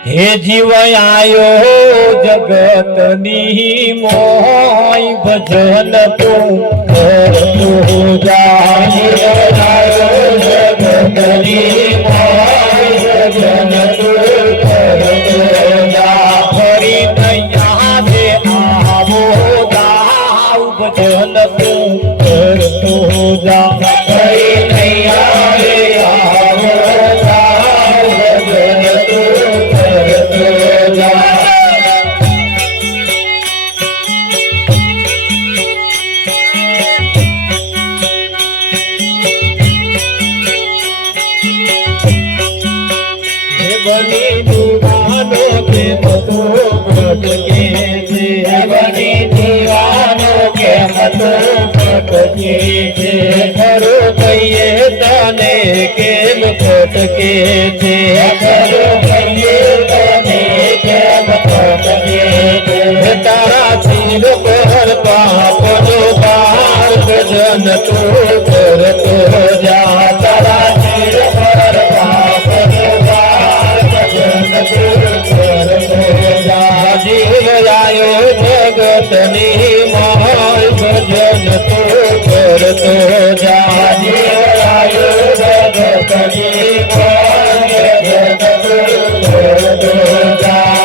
હે જીવ આયો જગતની મોય ભજન તું કરતો જા જગતની મોય ભજન તું કરતો જા ફરી નૈયા દે આવો દાવ ભજન તું કરતો જા ફરી નૈયા દે આવો દાવ ભજન તું બની દીવાનો કે મતો ભટકે છે બની દીવાનો કે મતો ભટકે છે ખરો કહીએ તને કેમ ભટકે છે ખરો કહીએ તને કેમ ભટકે છે તારા શિર પર પાપનો ભાર ભજન તું કરતો જા તારા શિર પર પાપનો જીવરાયો જગતની મોય ભજન તું કરતો જા જીવરાયો જગતની મોય ભજન તું કરતો જા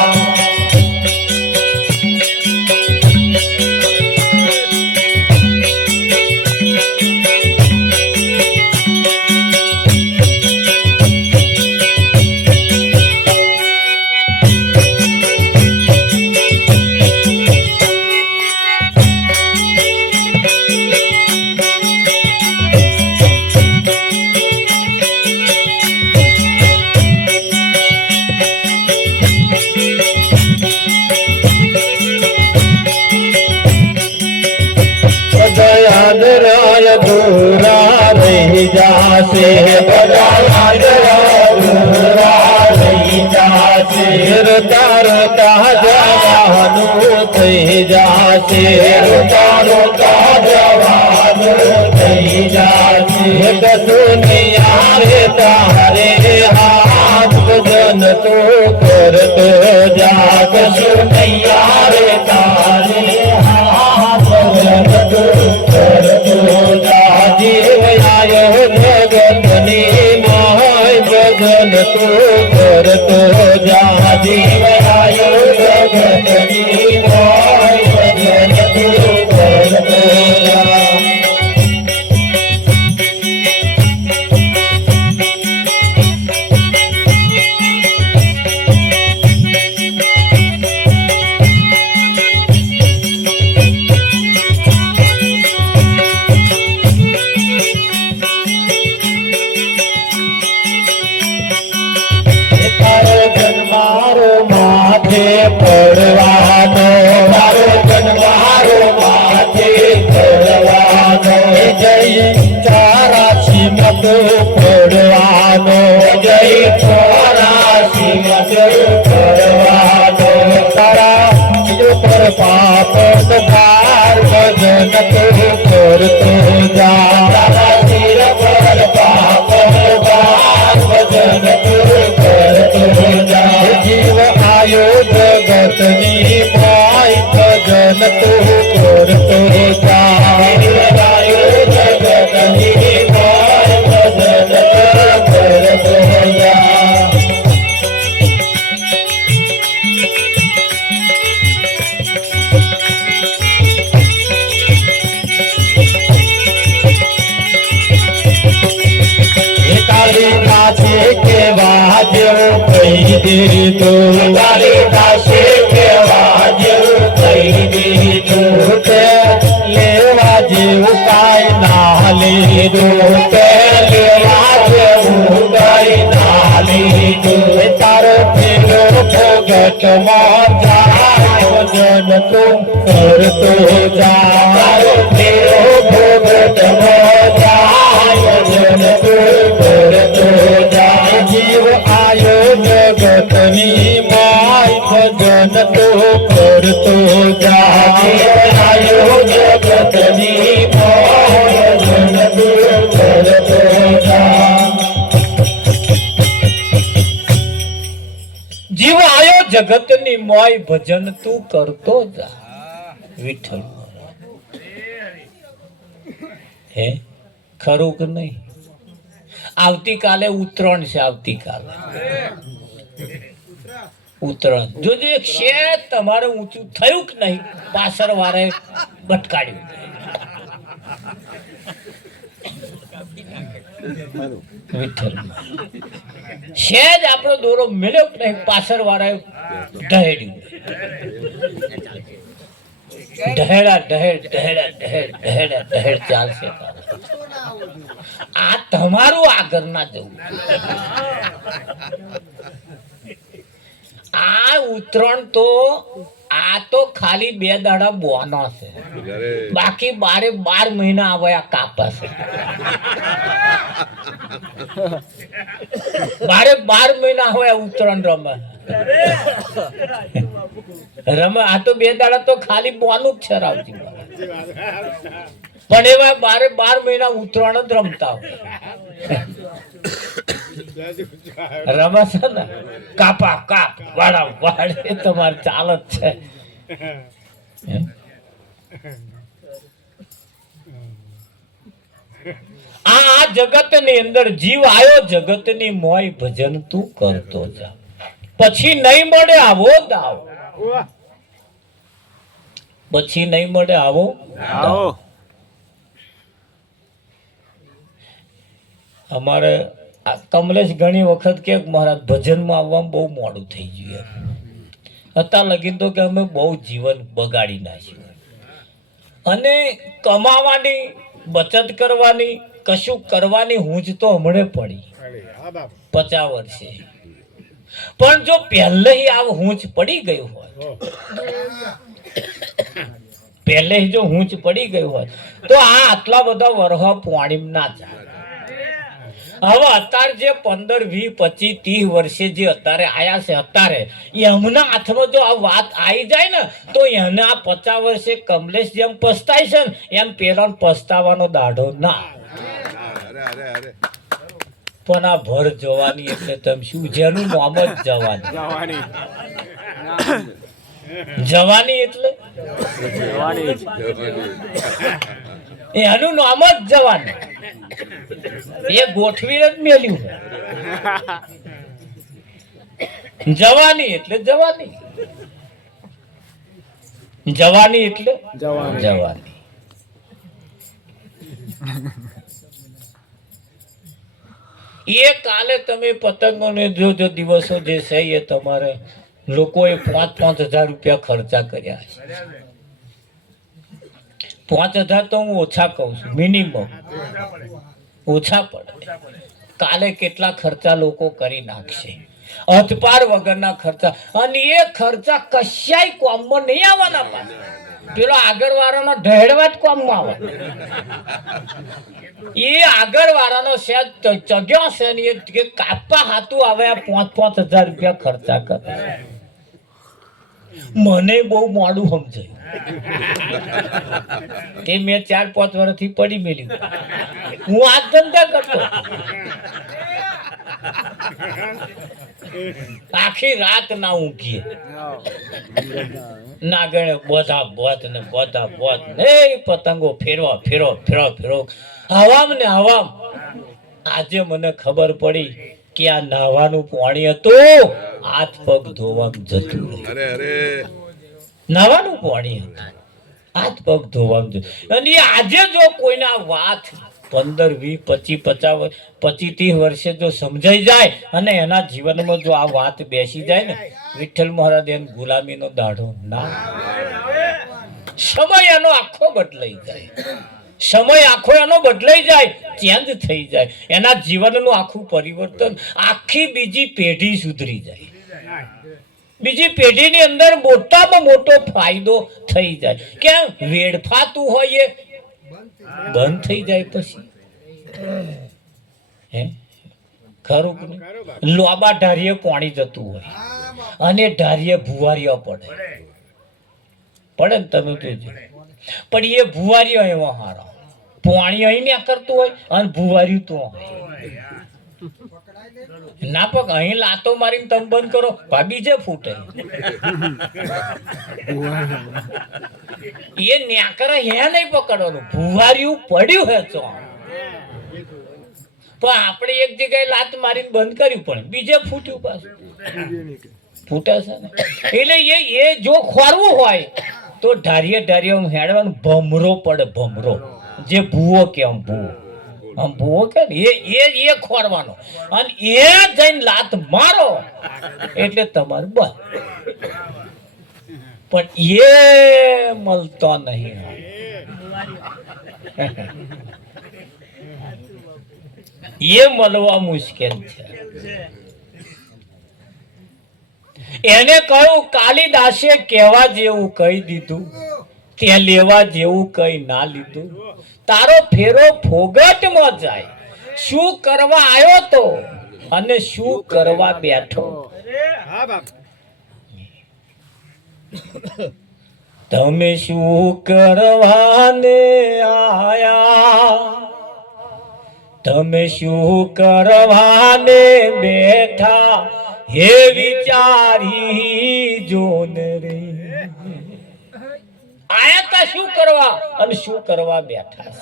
दयादराय दूरा रही जासे दूरा रही जासे रोता रोता जवानु थई जासे रोता रोता जवानु थई जासे दुनिया रे तारे हाथ भजन तो करतो जा दुनिया रे तारे हाथ भजन तो जीवयायो जगतनी मोय भजन तू करतो जा जीवयायो जगतनी मोय भजन तू करतो जा પડવાનો મારો જન્મારો માથે પડવાનો જય ચારાસી મત પડવાનો જય ચોરાસી મત પડવાનો તારા ઉપર પાપ ભાર ભજન તો કરતો જા તારા શિર પર પાપ ભાર ભજન તો કરતો જા જીવ આયો જગતની મોય ભજન તું કરતો જા આયો જગતની મોય ભજન તું કરતો જા તારી પાસે કેવા જેવું કહી દીધું તારી પાસે કેવા જેવું કહી દીધું તે લેવા જેવું કાંઈ ના લીધું તે લેવા જેવું કાંઈ ના લીધું તારો ફેરો ભોગટમાં જાય ભજન તું કરતો જા તારો ફેરો ભોગટમાં જાય ભજન તું કરતો જા જીવ આયો જગતની મોય ભજન તો કરતો જા જીવ આયો જગતની મોય ભજન તો કરતો જા જીવ આયો જગતની મોય ભજન તું કરતો જા વિઠ્ઠલ હે ખરું કે નહીં આવતીકાલે ઉત્તરાયણ છે આવતીકાલે ઉત્તરાયણ જોજો એક શેર તમારે ઊંચું થયું કે નહીં પાછળ વારે બટકાડ્યું વિઠ્ઠલ શેજ આપણો દોરો મેળ્યો કે નહીં પાછળ વાળા ઢહેડ્યું ઢહેડા ઢહેડ ઢહેડા ઢહેડ ઢહેડા ઢહેડ ચાલશે આ તમારું આગળ ના જવું આ ઉત્તરાયણ તો આ તો ખાલી 2 દાડા બોનો છે બાકી 12 મહિના આવે આ કાપા છે 12 મહિના હોય ઉત્તરાયણ રમે આ તો 2 દાડા તો ખાલી બોનું જ છરાવતી પણ એવા 12 મહિના ઉત્તરાયણ જ રમતા હોય રમે છે ને કાપા કાપ વાડા વાડ એ તમારે ચાલ જ છે આ જગત ની અંદર જીવ આયો જગત ની મોય ભજન તું કરતો જા પછી નહીં મળે આવો દાવ પછી નહીં મળે આવો અમારે કમલેશ ઘણી વખત કે મહારાજ ભજનમાં આવવામાં બહુ મોડું થઈ ગયું અત્યાર લગીન તો કે અમે બહુ જીવન બગાડી નાખ્યું અને કમાવાની બચત કરવાની કશું કરવાની હુંજ તો હમણે પડી 50 વર્ષે પણ જો પહેલે આ હુંજ પડી ગયું હોય પહેલે જો હુંજ પડી ગયું હોય તો આ આટલા બધા વર્ષ પાણી ના જાય હવે અત્યારે જે 15 20 25 30 વર્ષે જે અત્યારે આયા છે અત્યારે એમના હાથમાં જો આ વાત આવી જાય ને તો એને આ 50 વર્ષે કમલેશ જેમ પસ્તાય છે ને એમ પેલો પસ્તાવાનો દાઢો ના પણ આ ભર જવાની એટલે તમે શું જેનું નામ જ જવાની જવાની એટલે એનું નામ જ જવાની એ ગોઠવીને જ મેલ્યું જવાની એટલે જવાની જવાની એટલે જવાની એ કાલે તમે પતંગોને જો દિવસો જે છે એ તમારે લોકોએ 5,000 રૂપિયા ખર્ચા કર્યા છે 5,000 તો હું ઓછા કહું છું મિનિમમ ઓછા પડે કાલે કેટલા ખર્ચા લોકો કરી નાખશે હદપાર વગરના ખર્ચા અને એ ખર્ચા કશાય કોમમાં નહીં આવવાના પાછા પેલો આગળ વાળાનો ઢેડવા જ કોમમાં આવે એ આગળ વાળાનો સેજ ચગ્યો છે ને એ કાપવા હાથું આવે 5,000 રૂપિયા ખર્ચા કરે મને બહુ મોડું સમજાયું તે મેં 4-5 વર્ષથી પડી મેલ્યું હું આ ધંધા કરતો આખી રાત ના ઊંઘીએ ના ગણે બધા બોત ને એ પતંગો ફેરવા ફેરો હવામ ને હવામ આજે મને ખબર પડી કે આ નાવાનું પાણી હતું હાથ પગ ધોવામાં જતું નાવાનું પાણી હતું હાથ પગ ધોવામાં જતું અને આજે જો કોઈના વાત 15 20 25 30 વર્ષે જો સમજાઈ જાય અને એના જીવનમાં જો આ વાત બેસી જાય ને વિઠ્ઠલ મહારાજ એમ ગુલામીનો દાઢો ના સમય એનો આખો બદલાઈ જાય સમય આખો એનો બદલાઈ જાય ચેન્જ થઈ જાય એના જીવનનું આખું પરિવર્તન આખી બીજી પેઢી સુધરી જાય બીજી પેઢીની અંદર મોટામાં મોટો ફાયદો થઈ જાય કેમ વેડફાતું હોય એ બંધ થઈ જાય પછી હે ખરું કે લોબા ઢારીએ પાણી જતું હોય અને ઢારીએ ભુવારીઓ પડે ને તમે જોજો પણ એ ભુવારીઓ એવા હારા પાણી અહીં ને કરતું હોય અને ભુવાર્યું તો ના પગ અહીં લાતો મારીને તમે બંધ કરો ભાભી જે ફૂટે એ ન્યાકરા હે નહીં પકડવાનું ભુવાર્યું પડ્યું હે ચો પણ આપણે એક જગ્યાએ લાત મારીને બંધ કર્યું પણ બીજે ફૂટ્યું પાછું ફૂટે છે ને એટલે એ જો ખોરવું હોય તો ઢારીએ હેડવાનું ભમરો પડે ભમરો જે ભૂવો કે આમ ભૂવો આમ ભૂવો કે એ ખોરવાનો અને એ જઈને લાત મારો એટલે તમારું બંધ પણ એ મળતો નહીં એ મળવા મુશ્કેલ છે એને કહ્યું કાલિદાસે કહેવા જેવું કહી દીધું તે લેવા જેવું કઈ ના લીધું તારો ફેરો ફોગટમાં જાય શું કરવા આવ્યો તો અને શું કરવા બેઠો તમે શું કરવાને આયા તમે શું કરવાને બેઠા હે વિચારી જોન રે આયા તા શું કરવા અને શું કરવા બેઠા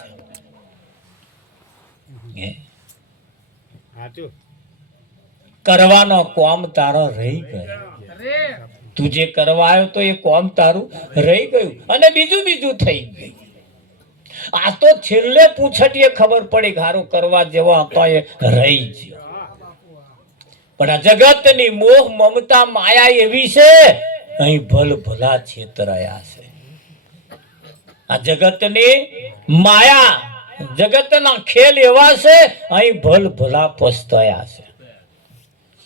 છે કરવાનો કોમ તારો રહી ગયો તું જે કરવા આવ્યો તો એ કોમ તારું રહી ગયું અને બીજું થઈ ગયું આ તો છેલ્લે પૂછટીએ ખબર પડી હારું કરવા જેવો હતો એ રહી ગયો પણ આ જગતની મોહ મમતા માયા એવી છે અહીં ભલા છેતરાયા છે આ જગતની માયા જગતના ખેલ એવા છે અહીં ભલા પસ્તાયા છે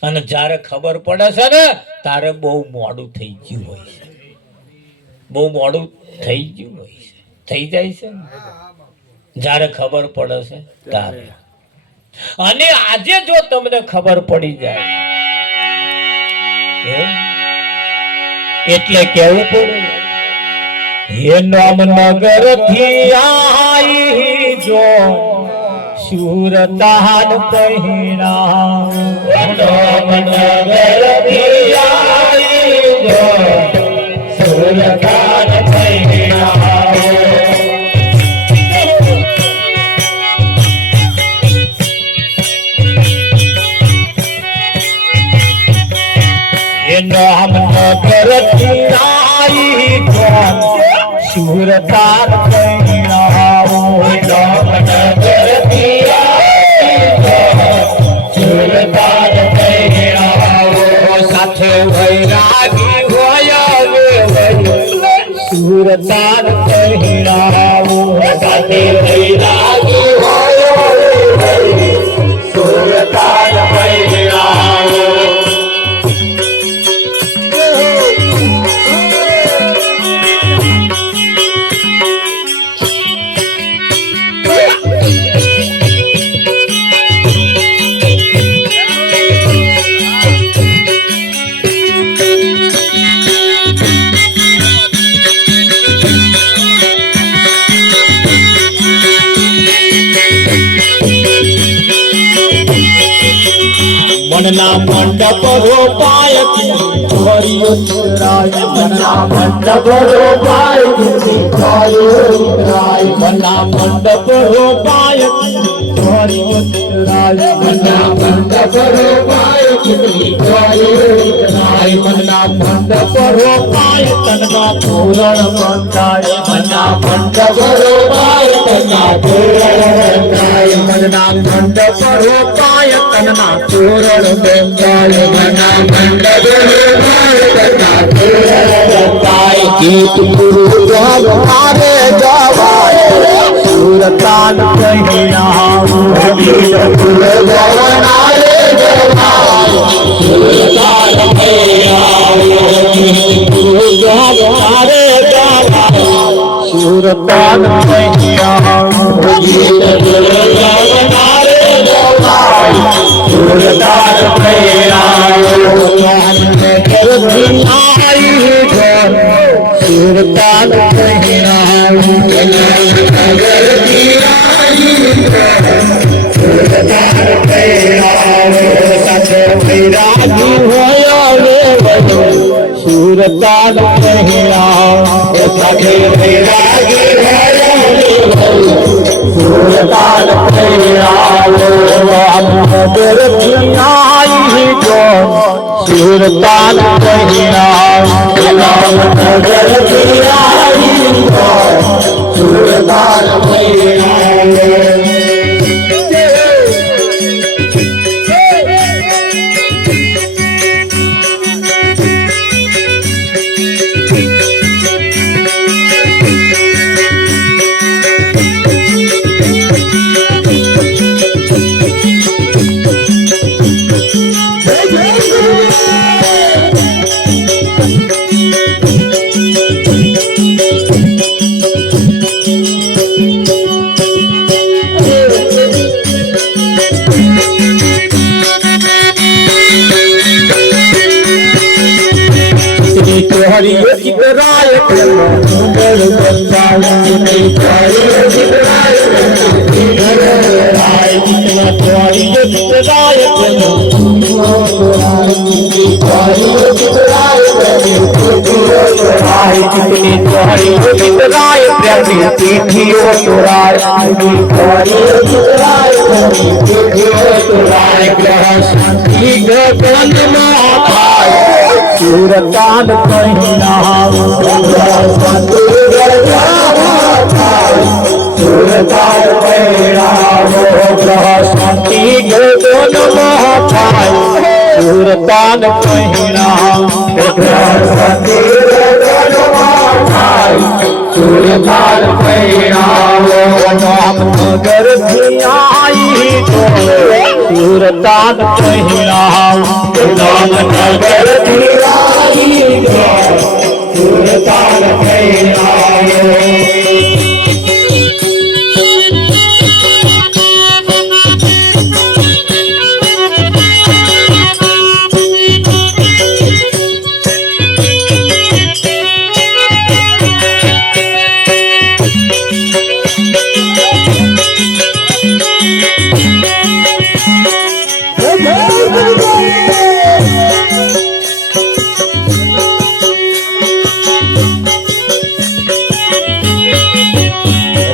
અને જ્યારે ખબર પડે છે ને તારે બહુ મોડું થઈ ગયું હોય છે બહુ મોડું થઈ ગયું હોય છે થઈ જાય છે ને જ્યારે ખબર પડે છે તારે અને આજે જો તમને ખબર પડી જાય એટલે કેવું પડે હે નામ નગર થી આઈ જો સુરતાન પહેણા નામ નગર થી આઈ જો સુરતાન પહેણા નામ નગર થી આઈ જો સુરતાન પહેણાવો નામ નગર થી આઈ જો સુરતાન પહેણાવો સાથે વૈરાગી હોય સુરતાન પહેણાવો સાથે વૈરાગી હોય સુરતાન પહેણાવો મનના મંડપ રોપાય હરિયો રાય મનના મંડપ રોપાય મનના મંડપ રોપાય હરિયો રાય મનના મંડપ રોપાય મનના મંડપ રોપાય તનના પૂરણ બંધાય મનના મંડપ રોપાય તનના પૂરણ બંધાય મનના મંડપ રોપાય તનના પૂરણ બંધાય મનના મંડપ રોપાય તનના પૂરણ બંધાય ગીત ગુરુ ગારે ગાવાય સુરતાન કહીનાવો ગીત ગુરુ ગારે ગાવાય સુરતાન કહીનાવો ગીત ગુરુ ગારે ગાવાય સુરતાન કહીનાવો ગીત ગુરુ ગારે ગાવાય સુરતાન કહીનાવો સુરતાન કહીનાવો वैरागी होया वे सूरताल पहिरावे सखे वैरागी होया सूरताल पहिरावे राम नगर आई जो सूरताल पहिरावे राम नगर आई जो सूरताल पहिरावे हरियो चितराय सुंदर बंदाई हरियो चितराय हरियो चितराय हरियो चितराय प्रेमी पीठियो तोराय हरियो चितराय पीठियो तोराय ग्रह शांति गगन महाकाय सूरताल पहिरावे सूरताल पहिरावे ग्रह शांति गगन महाकाय सूरताल पहिरावे ग्रह शांति गगन महाकाय सूरताल पहिरावे राम नगर आई तो सूरताल पहिरावे राम नगर आई तो सूरताल पहिरावे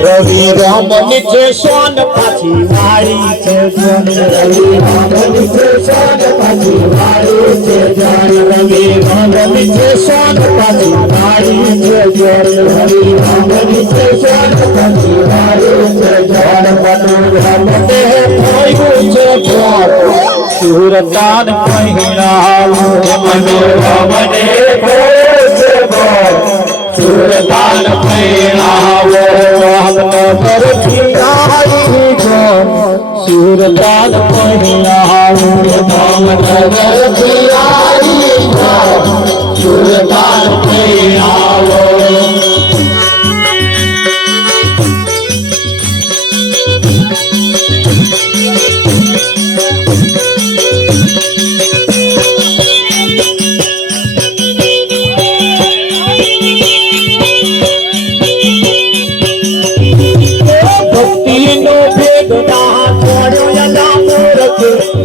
रवि रमन છે સોન પાછી વાળી છે જન રવિ રમન છે સોન પાછી વાળી છે જન રવિ રમન છે સોન પાછી વાળી છે જન રવિ રમન છે સોન પાછી વાળી છે જન મનો રમતે થયું છે ઘર સુરતાન પહેરાવો મનો રમતે થયું છે ઘર सूरताल पहिरावे राम नगर आई जो सूरताल पहिरावे राम नगर आई जो सूरताल पहिरावे भक्ति लो वेदना छोड़ो रे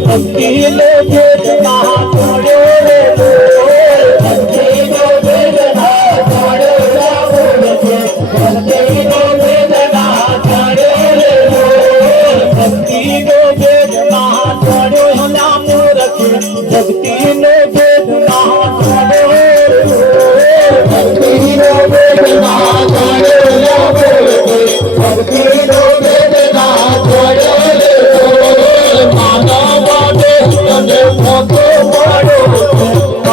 भक्ति लो वेदना छोड़ो रे भक्ति लो वेदना छोड़ो रे भक्ति लो वेदना छोड़ो ना मूर्ख भक्ति लो वेदना छोड़ो रे भक्ति लो वेदना छोड़ो रे भक्ति लो वेदना छोड़ो रे मानव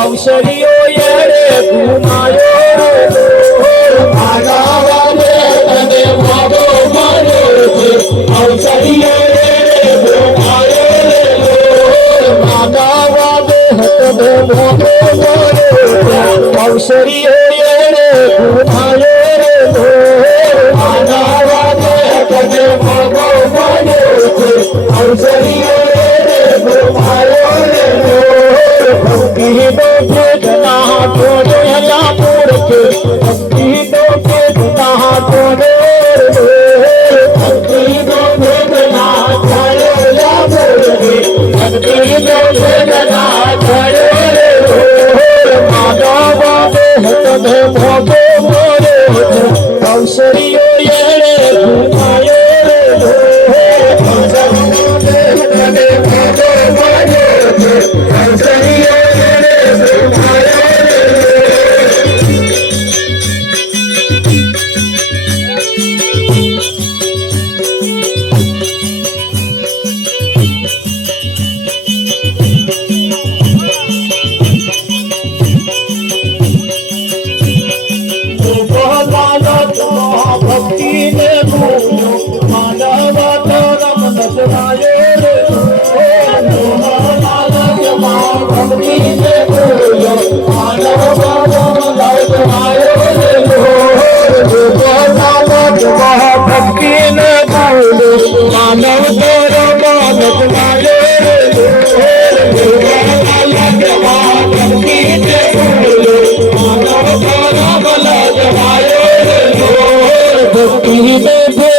अवसरियो ये घुमायो अवसरियो अवसरियो भक्ति ભોગો મોરો અવસરીઓ એણે ઘુમાયો તને ભોગો મોરો અવસરીઓ એણે ઘુમાયો भक्ति ने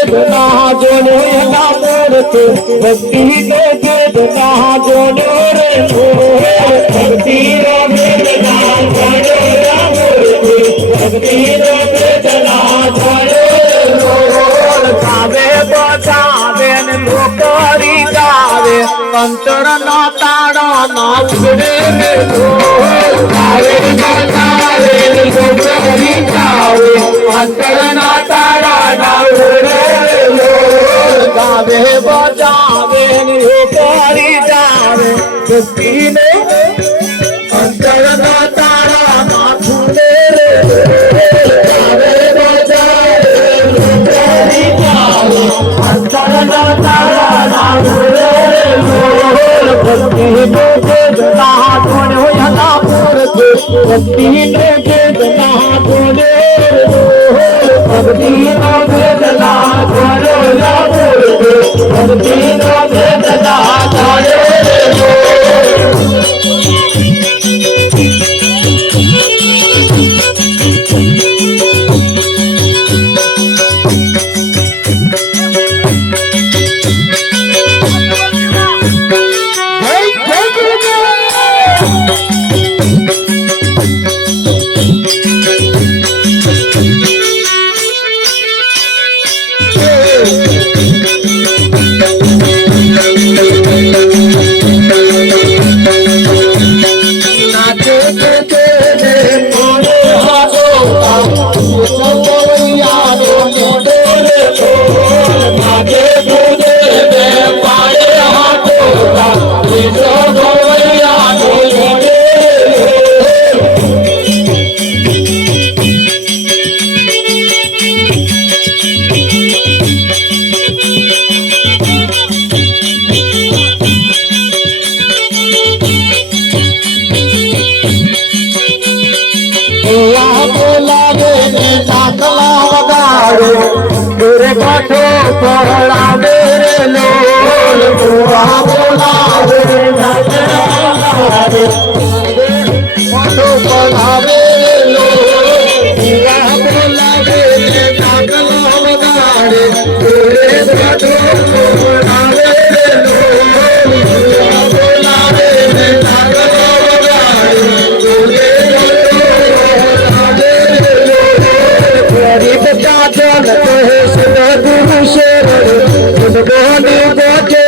वेदना जोड़ो रे भक्ति ने वेदना जोड़ो रे भक्ति ने वेदना जोड़ो रे गावे बजावे ने लोकरी गावे अंतर ना ताड़ा ना उड़े रे गावे बजावे ने लोकरी गावे अंतर ना ताड़ा ना उड़े गावे बजावे ऊपरी जावे भक्ति ने अंतर ना तारा ना छूले गावे बजावे ऊपरी जावे अंतर ना तारा ना छूले भक्ति ने वेदना जोड़े हो यदा मूर्ति भक्ति ने वेदना जोड़े भक्ति ने वेदना जोड़ो भक्ति ने वेदना जोड़ो तेरे काठो पहरावे रे लोल बुआ बोलावे नजरावे काठो पहरावे रे लोल बुआ बोलावे नागला वगाड़े तेरे काठो पहरावे रे लोल बुआ बोलावे नागला वगाड़े तेरे काठो पहरावे रे लोल गरीब का जल गुरु शेर बोले बोझे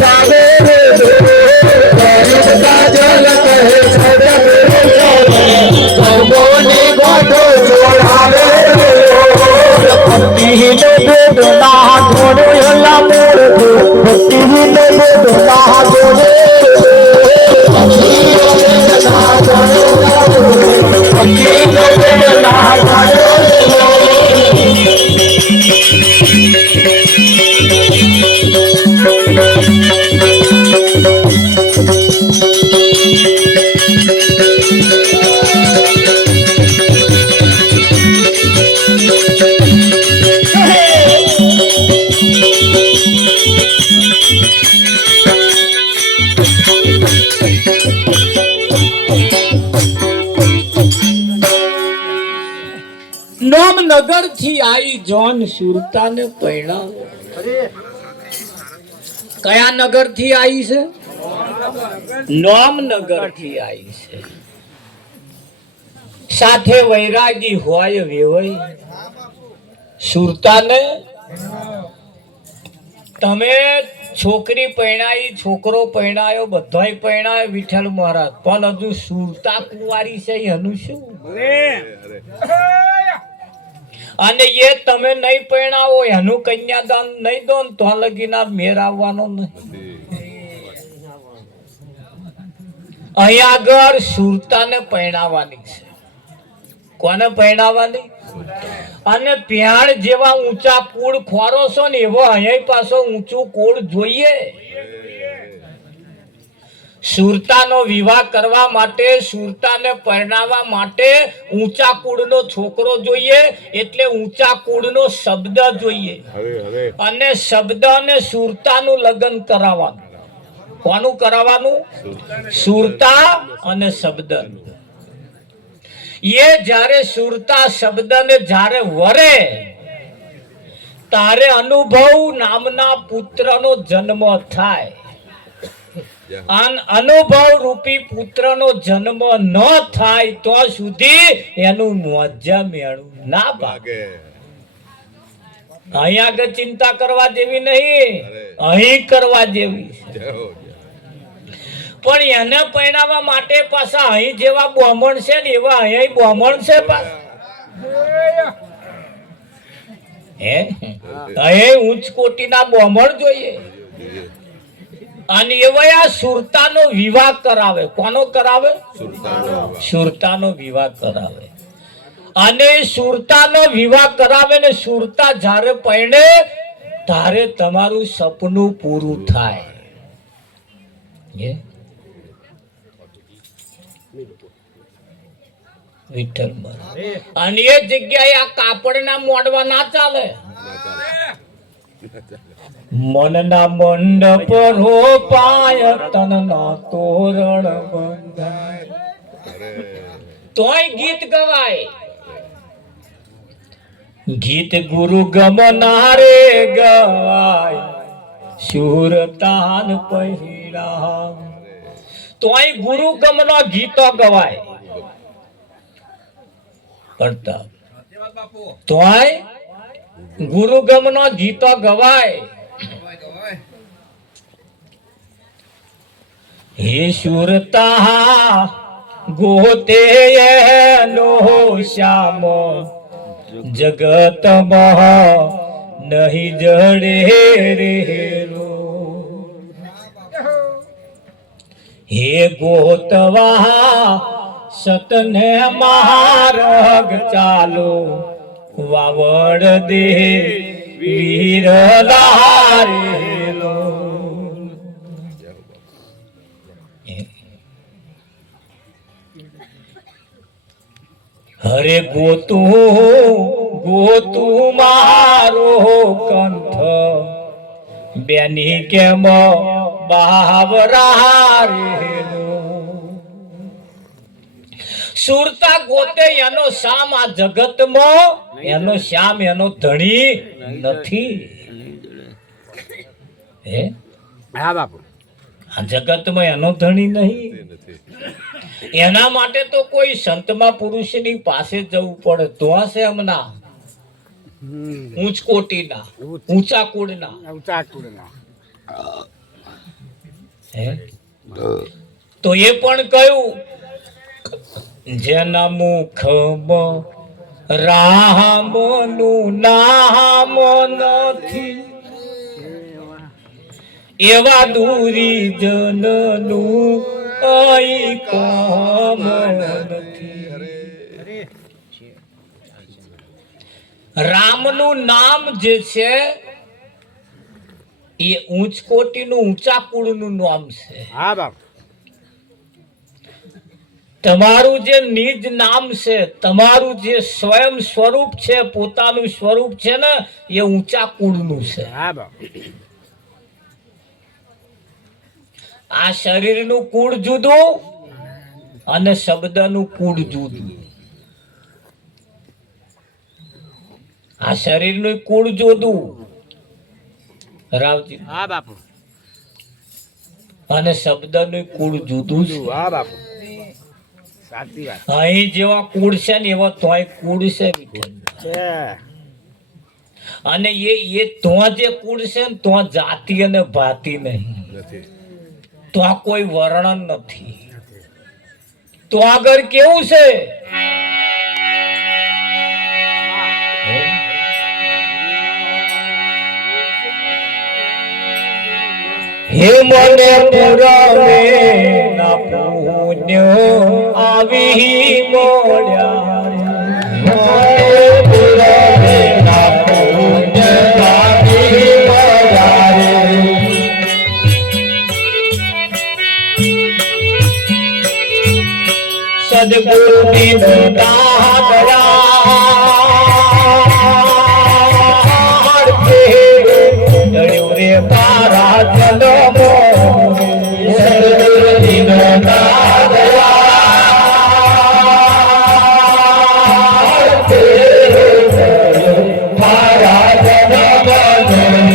गावे रे गरीब का जल कहे बोले बोझो जोड़ावे रे भक्ति ने वेदना जोड़ो हल्ला मोर भक्ति ने वेदना जोड़े भक्ति ने वेदना जोड़ो भक्ति ने वेदना जोड़ो નોમનગર થી आई જોન સુરતા ને પરણાવો કયા નગર થી आई છે નોમનગર થી आई છે સાથે વૈરાગી હોય વેવાય સુરતાને તમે છોકરી પરણાઈ છોકરો પરણાયો બધાય પરણાયો વિઠ્ઠલ મહારાજ પણ હજુ સુરતા કુંવારી છે એનું શું અને એ તમે નહીં પરણાવો એનું કન્યાદાન નહીં દો ને તો લગીના મેર આવવાનો નથી અહીંયા આગળ સુરતાને પરણાવવાની છે કોને પરણાવવાની અને પ્યાણ જેવા ઊંચા કુળ ખોરો છો ને એવો અહીંયા પાછો ઊંચું કુળ જોઈએ સુરતાનો વિવાહ કરવા માટે સુરતાને પરણાવવા માટે ઊંચા કુળનો છોકરો જોઈએ એટલે ઊંચા કુળનો શબ્દ જોઈએ અને શબ્દ અને સુરતાનું લગ્ન કરાવવાનું કોનું કરાવવાનું સુરતા અને શબ્દ એ જ્યારે સુરતા શબ્દને જ્યારે વરે તારે અનુભવ નામના પુત્રનો જન્મ થાય અનુભવ રૂપી પુત્રનો જન્મ ન થાય તો સુધી એનું મોજા મેળવું ના ભાગે અહીં આગળ ચિંતા કરવા જેવી નહીં અહીં કરવા જેવી પણ એને પરણાવવા માટે પાછા અહીં જેવા બ્રાહ્મણ છે ને એવા અહીં બ્રાહ્મણ છે અહીં ઉચ્ચ કોટીના બ્રાહ્મણ જોઈએ અને એવા આ સુરતાનો વિવાહ કરાવે કોનો કરાવે સુરતાનો વિવાહ કરાવે અને સુરતાનો વિવાહ કરાવે ને સુરતા જ્યારે પરણે ત્યારે તમારું સપનું પૂરું થાય વિઠ્ઠલ અને એ જગ્યાએ આ કાપડના મોડવા ના ચાલે મનના મંડપ રોપાય તનના તોરણ બંધાય તોય ગીત ગવાય ગીત ગુરુ ગમનારે ગવાય સુરતાન પહેરા તોય ગુરુ ગમના ગીતો ગવાય પડતા તોય ગુરુ ગમનો ગીતો ગવાય હે સુરતા ગોતે નો શ્યામ જગત નહીં જડે રેલો હે ગોતવા સતને માર્ગ ચાલો વાવડ દે વીર લારેલો હરે ગોતું મારો કંઠ બેની કેમ બાવરા રેલો સુરતા ગોતે એનો શ્યામ આ જગતમાં એનો શ્યામ એનો ધણી નથી હે હા બાપુ આ જગતમાં એનો ધણી નહીં એના માટે તો કોઈ સંતમાં પુરુષની પાસે જવું પડે તો હશે હમણાં ઉચ્ચ કોટીના ઊંચા કુળના તો એ પણ કહ્યું જેના મુખમાં રામનું નામ નથી એવા દૂરી જનનું અહીં કામ નથી રામનું નામ જે છે એ ઉચ્ચ કોટીનું ઊંચા કુળનું નામ છે હા બાપ તમારું જે નિજ નામ છે તમારું જે સ્વયં સ્વરૂપ છે પોતાનું સ્વરૂપ છે ને એ ઊંચા કુળનું છે આ શરીરનું કુળ જુદું અને શબ્દનું કુળ જુદું આ શરીરનું કુળ જુદું રાવજી હા બાપુ અને શબ્દનું કુળ જુદું છે હા બાપુ અહીં જેવા કુળ છે ને એવા તોય કુળ છે અને એ તો જે કુળ છે ને તો જાતિ અને ભાતિ નહીં, તો આ કોઈ વર્ણન નથી. તો આગળ કેવું છે? હે મને પુરાવે ના પુણ્ય આવી મળ્યા, પુરાવે ના પુણ્ય આવી મળ્યા. સદગુરુ દીનતા દયા રે તારા જન્મો, સદગુરુ દીનતા દયા મારા જન્મ.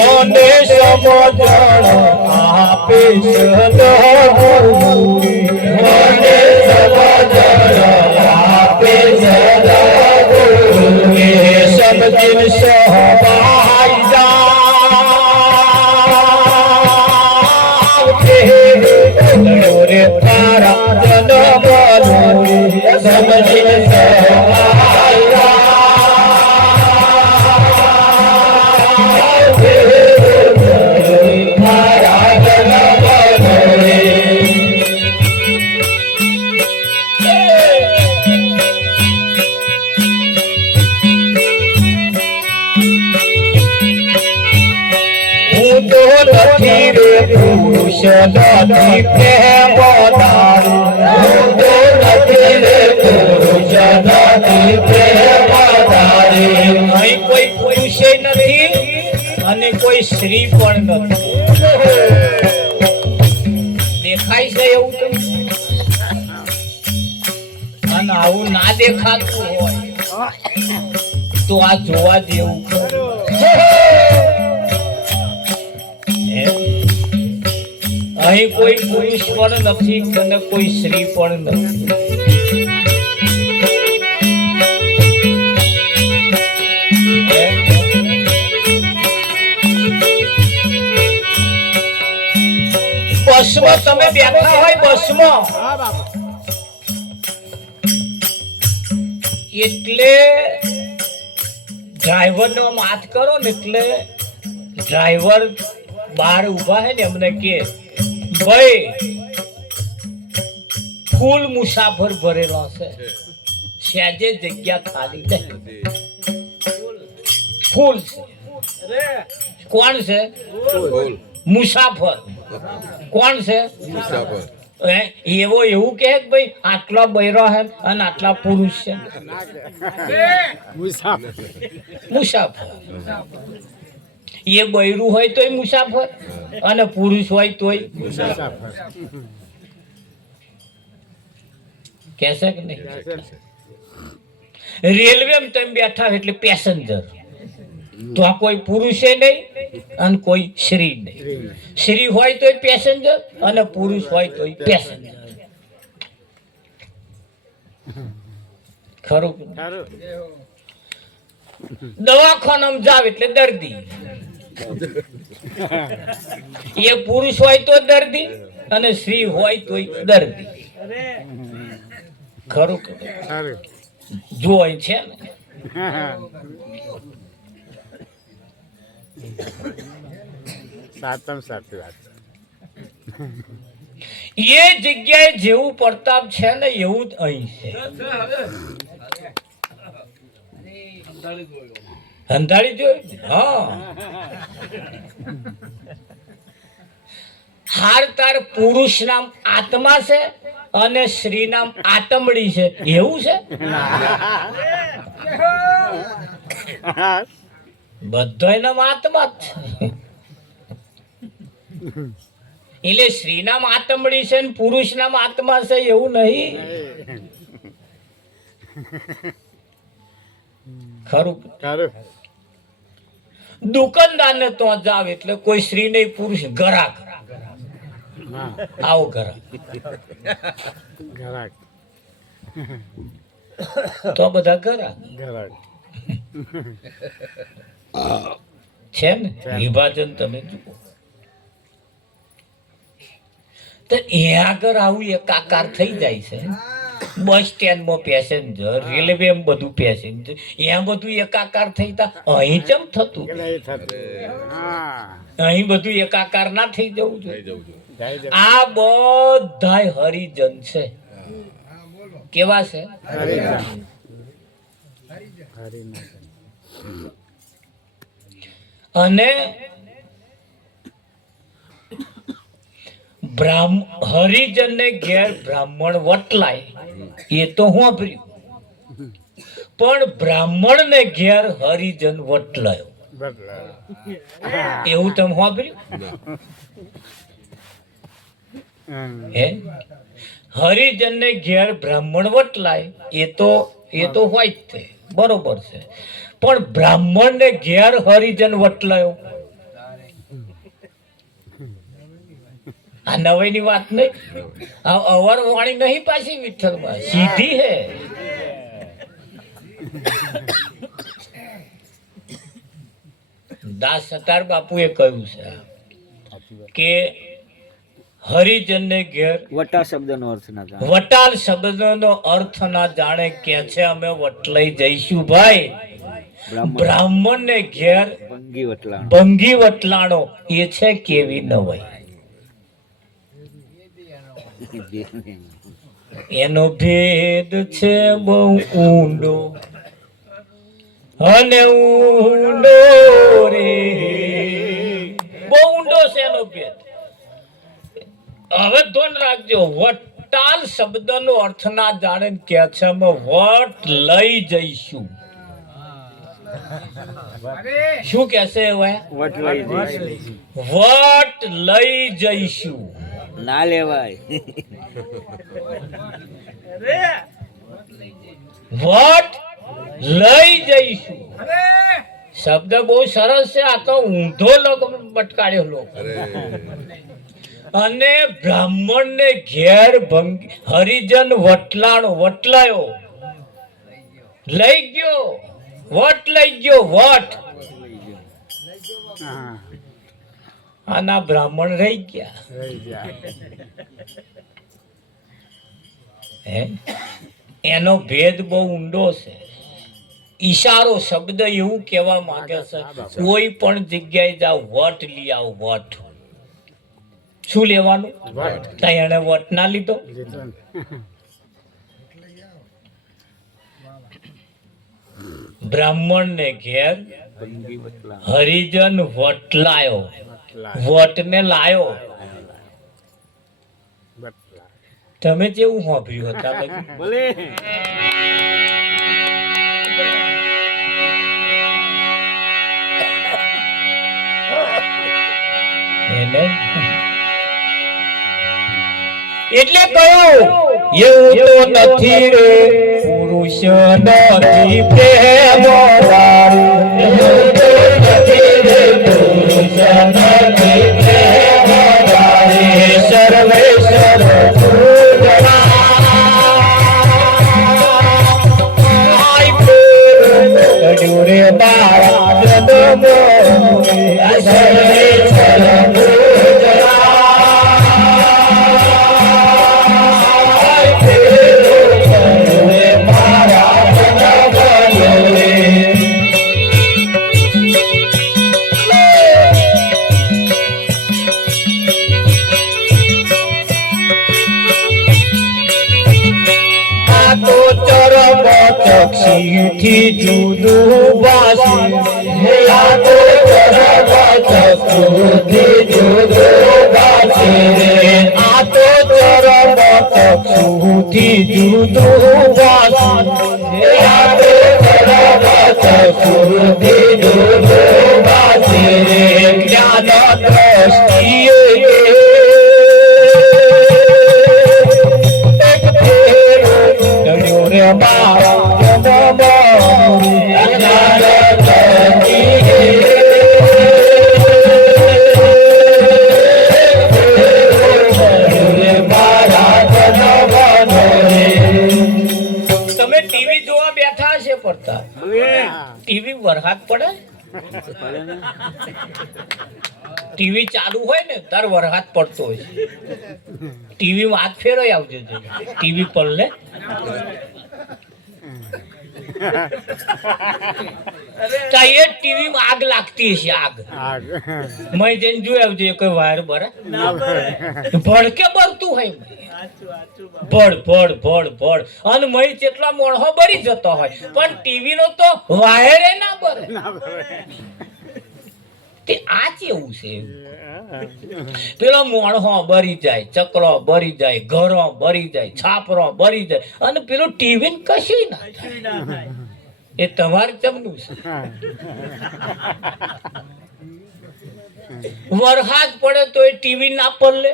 મને સમજણ આપે સદગુરુ, મને સમજણ આપે સદગુરુ, સમજીને સહભાઈ જાવ રે તારા જન્મ, સમજીને સહભાઈ નથી રે પુરુષ નથી પ્રેમ નથી રે પુરુષ નથી પ્રેમ. અહીં કોઈ પુરુષ નથી અને કોઈ સ્ત્રી પણ નથી. દેખાય છે એવું તો? અને આવું ના દેખાતું હોય તો આ જોવા જેવું ખરું. અહીં કોઈ પુરુષ પણ નથી અને કોઈ સ્ત્રી પણ નથી. બસમાં તમે બેઠા હોય, બસમાં એટલે ડ્રાઈવરનો વાત કરો ને એટલે ડ્રાઈવર બહાર ઉભા હે ને અમને કે ભાઈ ફૂલ મુસાફર ભરેલો છે, સહેજે જગ્યા ખાલી નહીં. ફૂલ છે. કોણ છે? મુસાફર. કોણ છે? એવો એવું કે ભાઈ આટલા બૈરા હે અને આટલા પુરુષ છે. મુસાફર. એ બૈરું હોય તોય મુસાફર અને પુરુષ હોય તોય મુસાફર. કહેશે કે નહીં? રેલવે તમે બેઠા એટલે પેસેન્જર. તો આ કોઈ પુરુષે નહીં અને કોઈ સ્ત્રી નહીં. સ્ત્રી હોય તોય પેસેન્જર અને પુરુષ હોય તોય પેસેન્જર. ખરું? દવાખાનામાં જાવ એટલે દર્દી. એ પુરુષ હોય તો દર્દી અને સ્ત્રી હોય તોય દર્દી. ખરું? જોઈ છે ને? એ જગ્યાએ જેવું પ્રતાપ છે ને એવું જ અહીં છે. અંધારી જોયું? હા. હાર તાર પુરુષ નામ આત્મા છે અને શ્રી નામ આતમડી છે, એવું છે? બધાય નામ આત્મા જ છે. એટલે શ્રી નામ આતમડી છે ને પુરુષ નામ આત્મા છે એવું નહીં. ખરું. દુકાનદાર ને તો જાવ એટલે કોઈ સ્ત્રી નહીં પુરુષ ઘરાક, આવો ઘરાક તો બધા ઘરાક છે ને. વિભાજન તમે જુઓ તો અહીંયા આગળ આવું એકાકાર થઈ જાય છે. બસ સ્ટેન્ડમાં પેસેન્જર, રેલવે બધું પેસેન્જર, અહીંયા બધું એકાકાર થઈ તા. અહીં કેમ થતું? અહીં બધું એકાકાર ના થઈ જવું જોઈએ. આ બધાય હરિજન છે. કેવા છે? અને હરિજન ને ઘેર બ્રાહ્મણ વટલાય એ તો સાંભળ્યું, પણ બ્રાહ્મણ ને ઘેર હરિજન વટલાયો એવું તમે સાંભળ્યું? હરિજન ને ઘેર બ્રાહ્મણ વટલાય એ તો હોય જ તે, બરોબર છે. પણ બ્રાહ્મણ ને ઘેર હરિજન વટલાયો આ નવાઈ ની વાત નહીં. આ અવર વાણી નહીં પાછી વિઠ્ઠલમાં સીધી હે. દાસ સતાર બાપુએ કહ્યું છે કે હરિજન ને ઘેર વટાલ શબ્દનો અર્થ ના જાણે, વટાલ શબ્દનો અર્થ ના જાણે કે છે અમે વટલાઈ જઈશું ભાઈ. બ્રાહ્મણ ને ઘેર ભંગી વટલાણો એ છે કેવી નવાઈ. એનો ભેદ છે બહુ ઊંડો અને ઊંડો રે, બહુ ઊંડો છે એનો ભેદ. હવે ધ્યાન રાખજો, વટાલ શબ્દનો અર્થ ના જાણે કે છે અમે વટ લઈ જઈશું. શું કહેશે? વટ લઈ જઈશું ના લેવાય. વટ લઈ જઈશું શબ્દ બહુ સરસ છે. આ તો ઊંધો લોક બટકાડ્યો લોક. અને બ્રાહ્મણ ને ઘેર હરિજન વટલાયો લઈ ગયો, વટ લઈ ગયો, વટ. આના બ્રાહ્મણ રહી ગયા. એનો ભેદ બહુ ઊંડો છે. ઈશારો શબ્દ એવું કહેવા માંગે છે કોઈ પણ જગ્યાએ જાઓ વટ લઈ આવો. વટ શું લેવાનું? એને વટ ના લીધો. બ્રાહ્મણ ને ઘેર હરિજન વટલાયો, વટ ને લાયો. તમે કેવું સાંભળ્યું હતા? એટલે કહ્યું એવું તો નથી રે પુરુષ નથી પ્રેમ સર્વેશ્વર રે પક્ષીથી જુદું વાસી, વાસે રે આ તો ચરમ ચક્ષુથી જુદું વાસે આ તો ચરમ ચક્ષુથી જુદું વાસે રે જ્ઞાન દ્રષ્ટિએ રે મારા તમે ટીવી જોવા બેઠા હશે પડતા ટીવી વરસાદ પડે ટીવી ચાલુ હોય ને તાર વરસાદ પડતો હોય ટીવી માં હાથ ફેરવાઈ આવજો ટીવી પર લે ટીવી માં આગ લાગતી હશે આગ મેં જઈને જોઈ આવજો કોઈ વાયર બરે ભડકે બળતું હોય ભડ ભડ ભડ ભડ અને મય જેટલા મોણો બળી જતો હોય પણ ટીવી નો તો વાયરે ના બરે તે આ કેવું છે પેલો મોણો બરી જાય ચકલો બરી જાય ઘરો બરી જાય છાપરો બરી જાય અને પેલું ટીવી કશું ના થાય એ તમારે ચમનું છે વરસાદ પડે તો એ ટીવી ના પલ્લે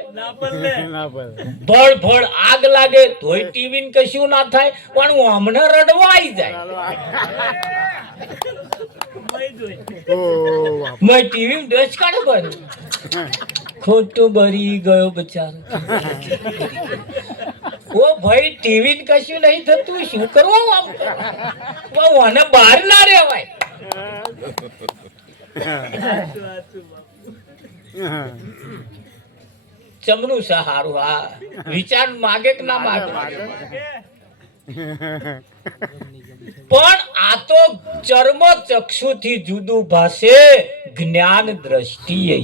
ભળ ભળ આગ લાગે તોય ટીવી કશું ના થાય પણ હું હમણાં રડવા આવી જાય મેં ટીવી ડચ કાઢે બંધ ખોટો બરી ગયો બચારો ઓ ભાઈ ટીવી કશું નહીં થતું શું કરવું આમ મને બહાર ના રહેવાય ચમનું સહારું આ વિચાર માગે કે ના માગે પણ આ તો ચર્મ ચક્ષુથી જુદું ભાષે જ્ઞાન દ્રષ્ટિએ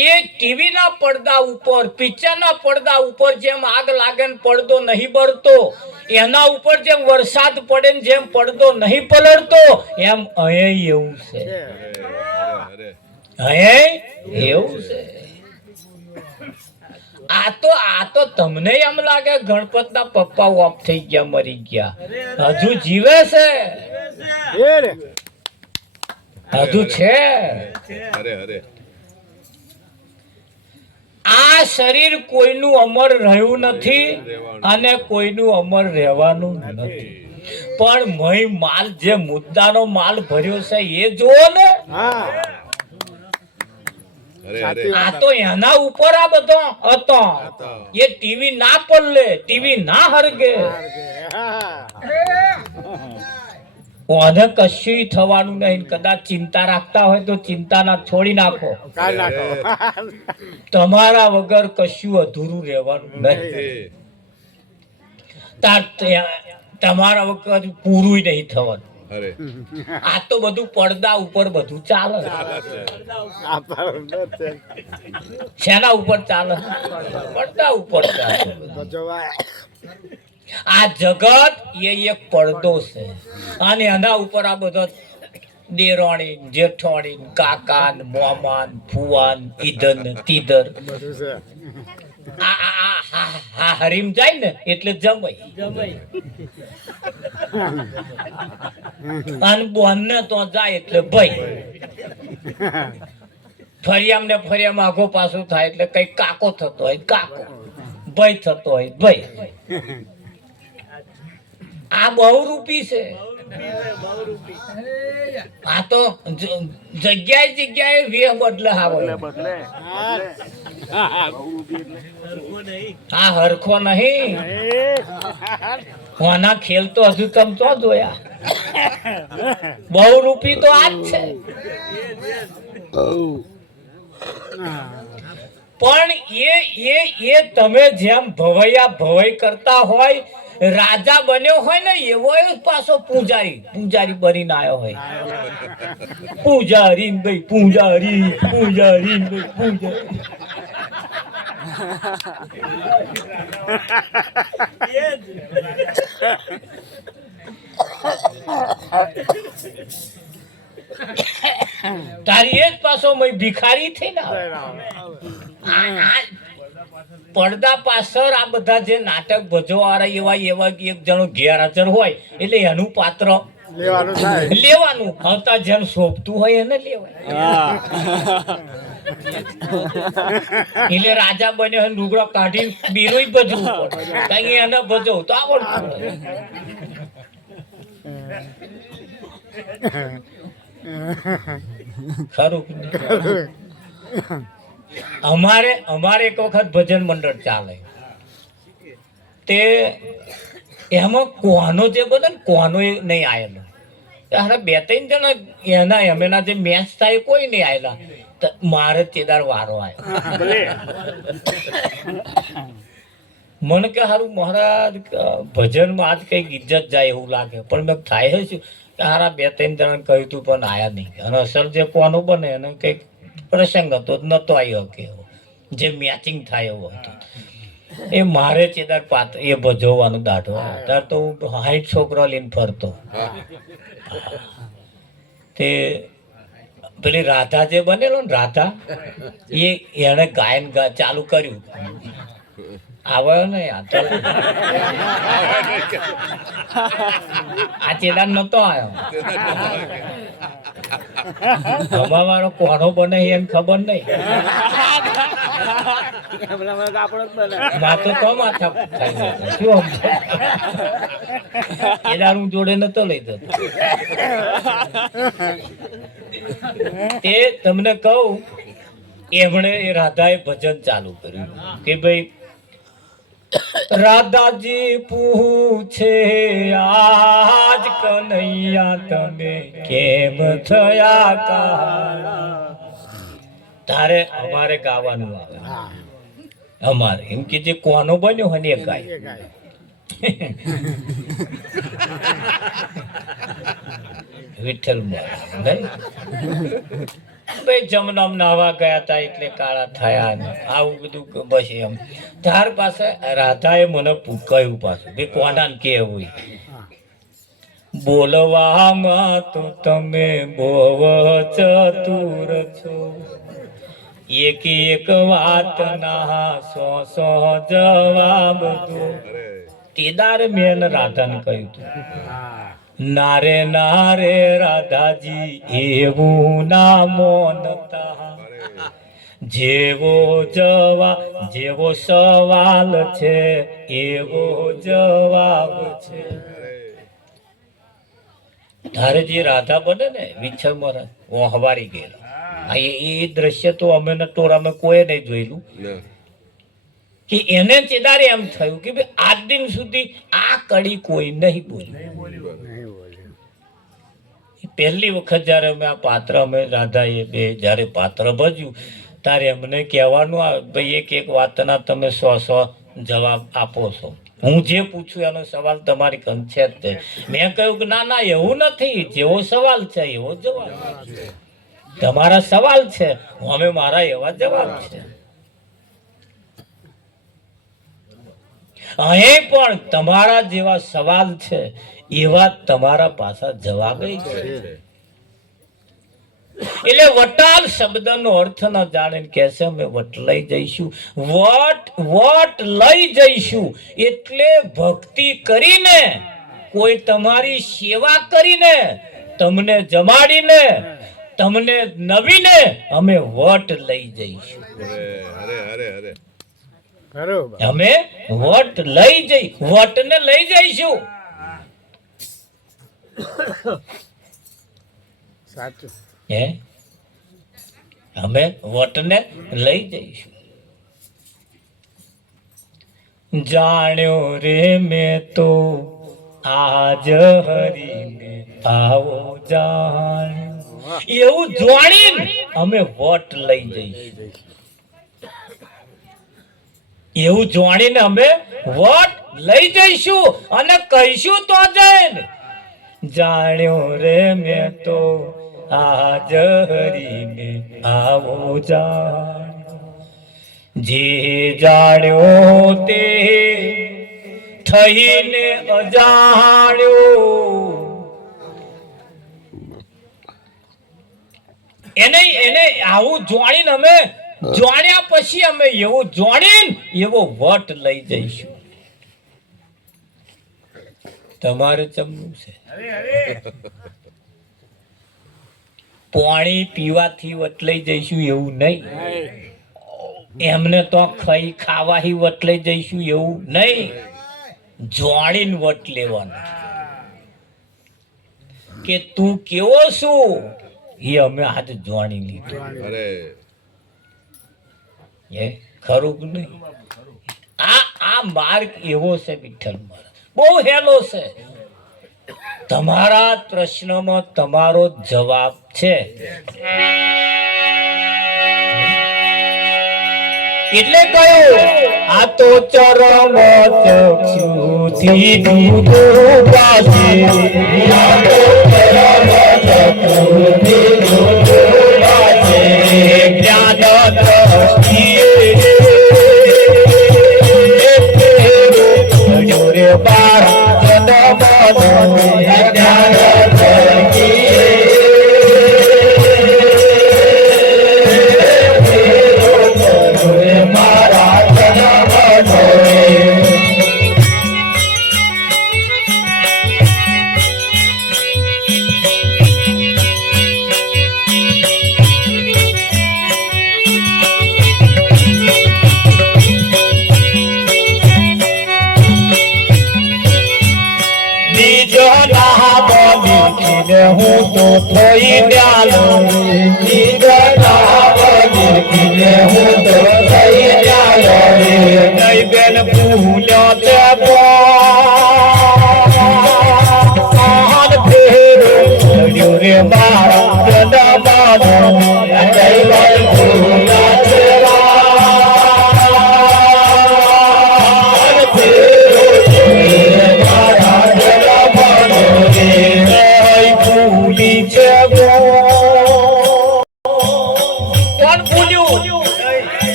એ ટીવી ના પડદા ઉપર પિક્ચર ના પડદા ઉપર જેમ આગ લાગે ને પડદો નહીં બળતો એના ઉપર જેમ વરસાદ પડે ને જેમ પડદો નહીં પલળતો એમ અહીં એવું છે અહીં એવું છે આ તો તમને એમ લાગે ગણપતના પપ્પા ઓફ થઈ ગયા મરી ગયા હજુ જીવે છે હજુ છે આ શરીર કોઈનું અમર રહ્યું નથી અને કોઈનું અમર રહેવાનું નથી પણ મય માલ જે મુદ્દાનો માલ ભર્યો છે એ જુઓ ને આ તો એના ઉપર આ બધો હતો એ ટીવી ના પડલે ટીવી ના હરગે ઓને કશું થવાનું નહીં કદાચ ચિંતા રાખતા હોય તો ચિંતા ના છોડી નાખો તમારા વગર કશું અધૂરું રહેવાનું નહીં તમારા વગર પૂરું નહીં થવાનું આ તો બધું પડદા ઉપર બધું ચાલે શેના ઉપર ચાલે પડદા ઉપર ચાલે આ જગત એ એક પડદો છે અને એના ઉપર આ બધો દેરાણી જેઠાણી કાકાન મોમાન ફુવાન ઈધન તીધર આ હરીમ જાય ને એટલે જમાઈ અને બોનને તો જાય એટલે ભાઈ ફરિયામ ને ફરિયામ આઘો પાછું થાય એટલે કઈ કાકો થતો હોય કાકો ભાઈ થતો હોય ભાઈ આ બહુરૂપી છે આ તો જગ્યાએ જગ્યાએ વેહ બદલે આવે આ હરખો નહીં કોના ખેલ તો હજુ તમે તો જોયા બહુરૂપી તો આ જ છે પણ એ તમે જેમ ભવૈયા ભવઈ કરતા હોય રાજા બન્યો હોય ને એવો પાછો પૂજારી બનીને આવ્યો હોય પૂજારી ભાઈ પૂજારી ભાઈ પૂજારી તારી એ જ પાછો ભિખારી થઈ ને પડદા પાછળ આ બધા જે નાટક ભજવાવાળા એવા એવા એક જણો ગેરહાજર હોય એટલે એનું પાત્ર લેવાનું આવતા જેમ શોભતું હોય એને લેવાય. એટલે રાજા બન્યો હોય લુગડો કાઢી બીરોય ભજવું પડે કારણ કે એને ભજવું તો આવડતું હોય. ખરું કે નહીં? અમારે એક વખત ભજન મંડળ ચાલે તે એમાં કોનો જે બધો ને કોનો નહીં આવેલો. બે ત્રણ જણા એના એમના જે મેચ થાય કોઈ નહીં આવેલા. મારે તેદાર વારો આવ્યો. મને કે સારું મહારાજ ભજનમાં આજ કઈક ઇજ્જત જાય એવું લાગે પણ મેં થાય શું કે હારા બે ત્રણ જણા કહ્યું તું પણ આયા નહીં. અને અસલ જે કોનો બને એને કઈક પ્રસંગ હતો નતો આવ્યો કે જે મેચિંગ થાય એવો હતો. એ મારે ચેદાર પાત્ર એ ભજવવાનું દાઢો ત્યારે તો હું 60 છોકરો લઈને ફરતો. તે પેલી રાધા જે બનેલો ને રાધા એને ગાયન ચાલુ કર્યું. આવ્યો ને આ ચેદાર નતો આવ્યો. વાળો કોનો બને એને ખબર નહીં. માથું તો માથા શું કેદાર હું જોડે નતો લઈ જતો. તે તમને કહું એમણે એ રાધાએ ભજન ચાલુ કર્યું કે ભાઈ રાધાજી પૂછે આજ કનૈયા તમે કેમ થયા કાળા. તારે અમારે ગાવાનું આવે અમારે એમ કે જે કોનો બન્યો હોય ને એ ગાય. વિઠ્ઠલ ભાઈ જમનામ નાવા ગયા હતા એટલે કાળા થયા ને આવું બધું બસ એમ. ત્યાર પાસે રાધાએ મને કહ્યું પાછું ભાઈ કોનાને કેવું બોલવામાં તો તમે બહુ ચતુર છો એક એક વાત ના સો જવાબ દો. તેદાર મેં રાધાને કહ્યું હતું નારે નારે રાધાજી એવું ના મોનતા જેવો સવાલ છે એવો જવાબ છે. તારે જે રાધા બને ને વિછળ મહારાજ હું હવારી ગયેલો. એ દ્રશ્ય તો અમે ટોળામાં કોઈ નહીં જોયેલું કે એને ચેદારે એમ થયું કે ભાઈ આજ દિન સુધી આ કડી કોઈ નહીં બોલ્યું. પહેલી વખત જયારે અમે આ પાત્ર અમે રાધાએ બે જયારે પાત્ર ભજ્યું ત્યારે એમને કહેવાનું આવે ભાઈ એક એક વાતના તમે 100 જવાબ આપો છો. હું જે પૂછું એનો સવાલ તમારી કન છે જ તે. મેં કહ્યું કે ના ના એવું નથી, જેવો સવાલ છે એવો જવાબ. તમારા સવાલ છે અમે મારા એવા જવાબ છે. અહીં પણ તમારા જેવા સવાલ છે એવા તમારા પાછા જવાબ છે. એટલે વટાલ શબ્દનો અર્થ ન જાણે કે છે અમે વટ લઈ જઈશું. વટ લઈ જઈશું એટલે ભક્તિ કરીને કોઈ તમારી સેવા કરીને તમને જમાડીને તમને નવીને અમે વટ લઈ જઈશું. અમે વટ વટને લઈ જઈશું. સાચું હે અમે વટને લઈ જઈશું. જાણ્યો રે મેં તો આજ હરીને આવો જાણ્યો એવું જાણીને અમે વટ લઈ જઈશું. એવું જાણીને અમે વટ લઈ જઈશું અને કહીશું તો જઈને જાણ્યો રે મેં તો આજ હરીને આવો જાણ્યો. જે જાણ્યો તે થઈને અજાણ્યો. એને આવું જાણીને અમે જોડ્યા પછી અમે એવું જોડીને એવો વટ લઈ જઈશું. તમારે ચમનું છે પાણી પીવાથી વટ લઈ જઈશું એવું નહીં. એમને તો ખાઈ ખાવાથી વટ લઈ જઈશું એવું નહીં. જોડીને વટ લેવાના કે તું કેવો છું એ અમે આજે જોડી લીધું. એ ખરું કે નહીં? આ માર્ગ એવો છે વિઠ્ઠલ મહારાજ, બહુ હેલો છે. તમારા પ્રશ્નમાં તમારો જવાબ છે. એટલે કહ્યું આ તો ચરમ ચક્ષુથી દૂધો પાસે, આ તો ચરમ ચક્ષુથી દૂધો પાસે, જ્ઞાન દ્રષ્ટિએ રે બાળા જન્મનો જ્ઞાન દ્રષ્ટિએ હું તો થઈ ડાલો, હું તો થઈ ડાલો નહીં બેન ભૂલ્યો તે બોલ ફેરો ચડ્યો રે મારા જન્મનો કઈ બેન ભૂલ્યો તે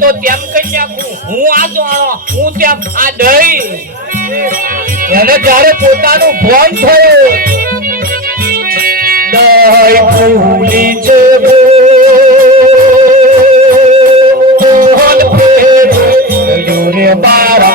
તો તેમ કઈ નાખું. હું આ જાણો હું ત્યાં આ દઈ એને જ્યારે પોતાનું ભોન થયું દઈ ભૂલી છે રે બારા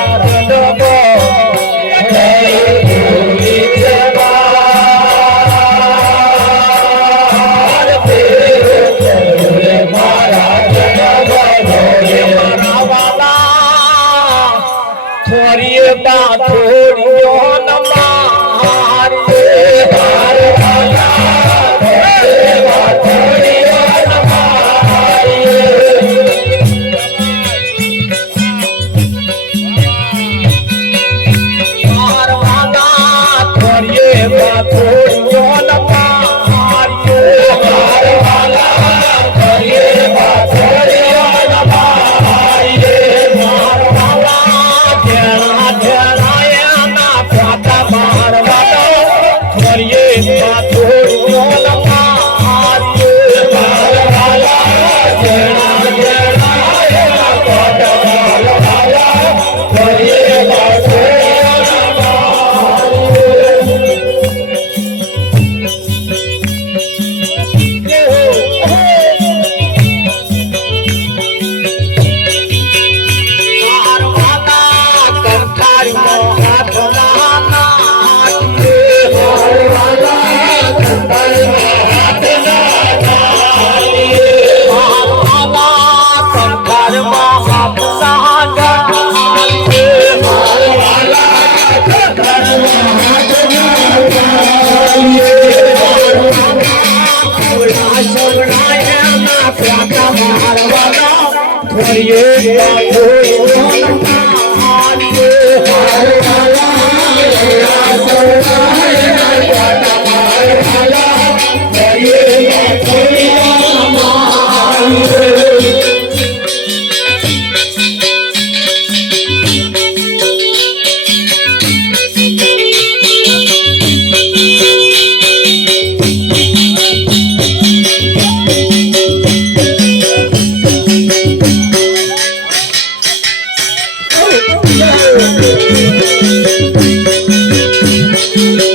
Thank you.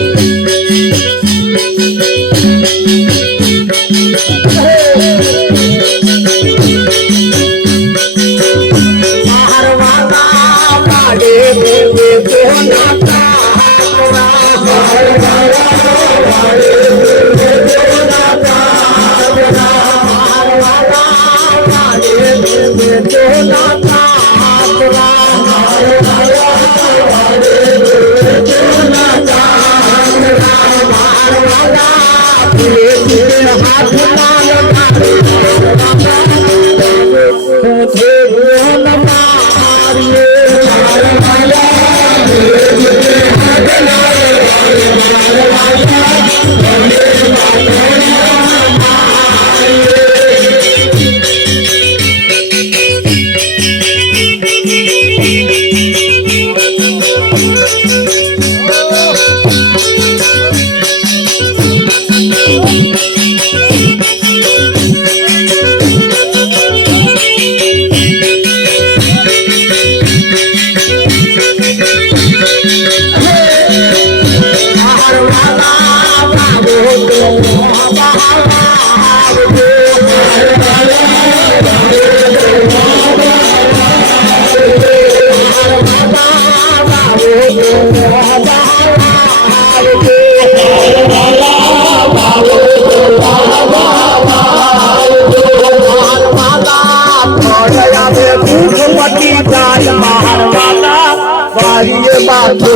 મળ્યા બે ભૂખ મટી જાય મારવાલા વારીએ બાજુ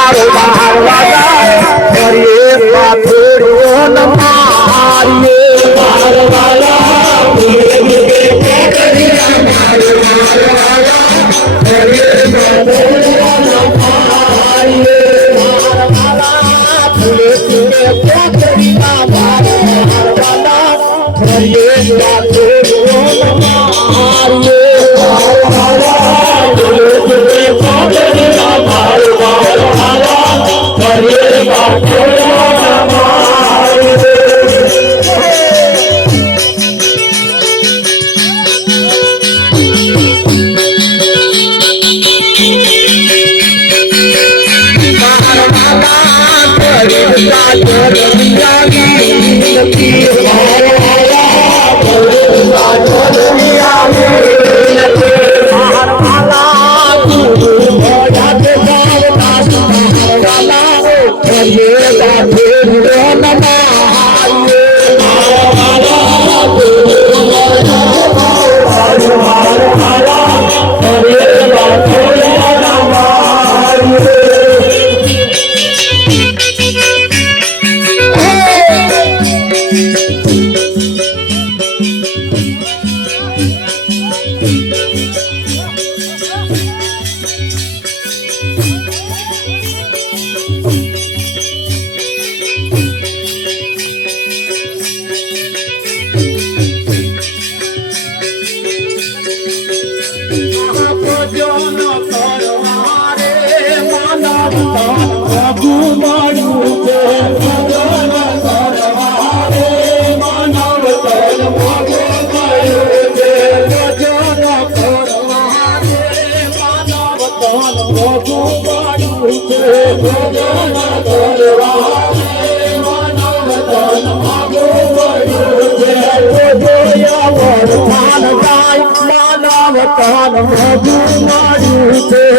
મારો બહારવાલા ફરીએ પાથોડ્યો ન મારીએ બહારવાલા ફરીએ પાથોડ્યો ન મારીએ બહારવાલા ફરીએ પાથોડ્યો ન કરવા બના જાય માનવ તન મોઢું મારું છે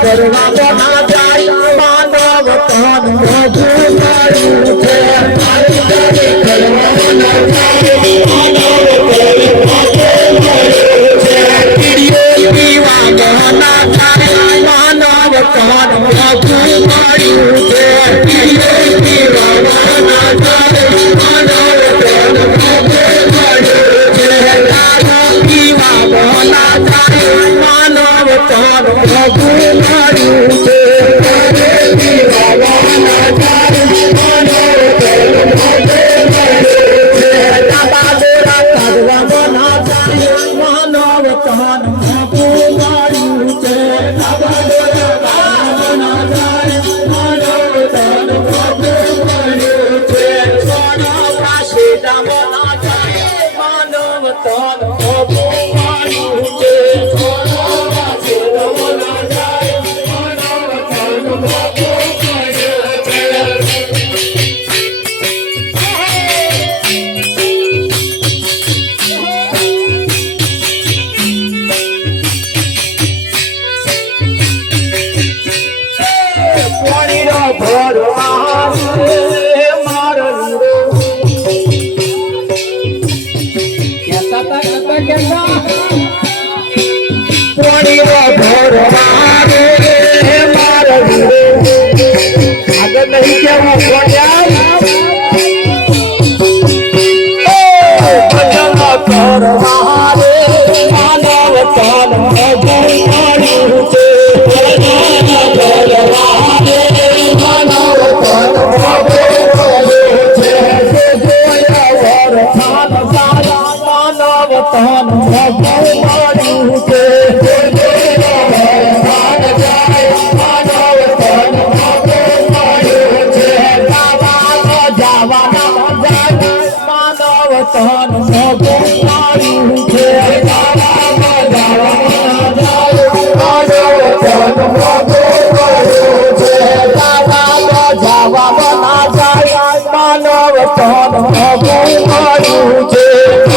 કરવા બના જાય માનવ તન મોઢું મારું છે પીડીઓ પીવા બના જાય માનવ તન મોઢું મારું છે પીડીઓ પીવા બના જાય માનવ તન મોઢું મારું છે દારૂ પીવા બના જાય માનવ તન મોઢું મારું છે પીવા બના જાય માનવ તન મોઢું મારું છે દાદા દોરા કાઢવા બના જાય માનવ તન મોઢું મારું છે દાદા દોરા કાઢવા બના જાય માનવ તન મોઢું મારું છે સોના પાસે બના જાય માનવ તન મોઢું મારું છે સોના પાસે બના જાય માનવ તન મોઢું મારું છે પાણીનો ભરવા મારું પાણીનો ભરવા મારું આગળ નહીં કેવું ભણ્યા કરવા માનવ તન મોઢું મારું છે માનવ ધન મોગું મળ્યું છે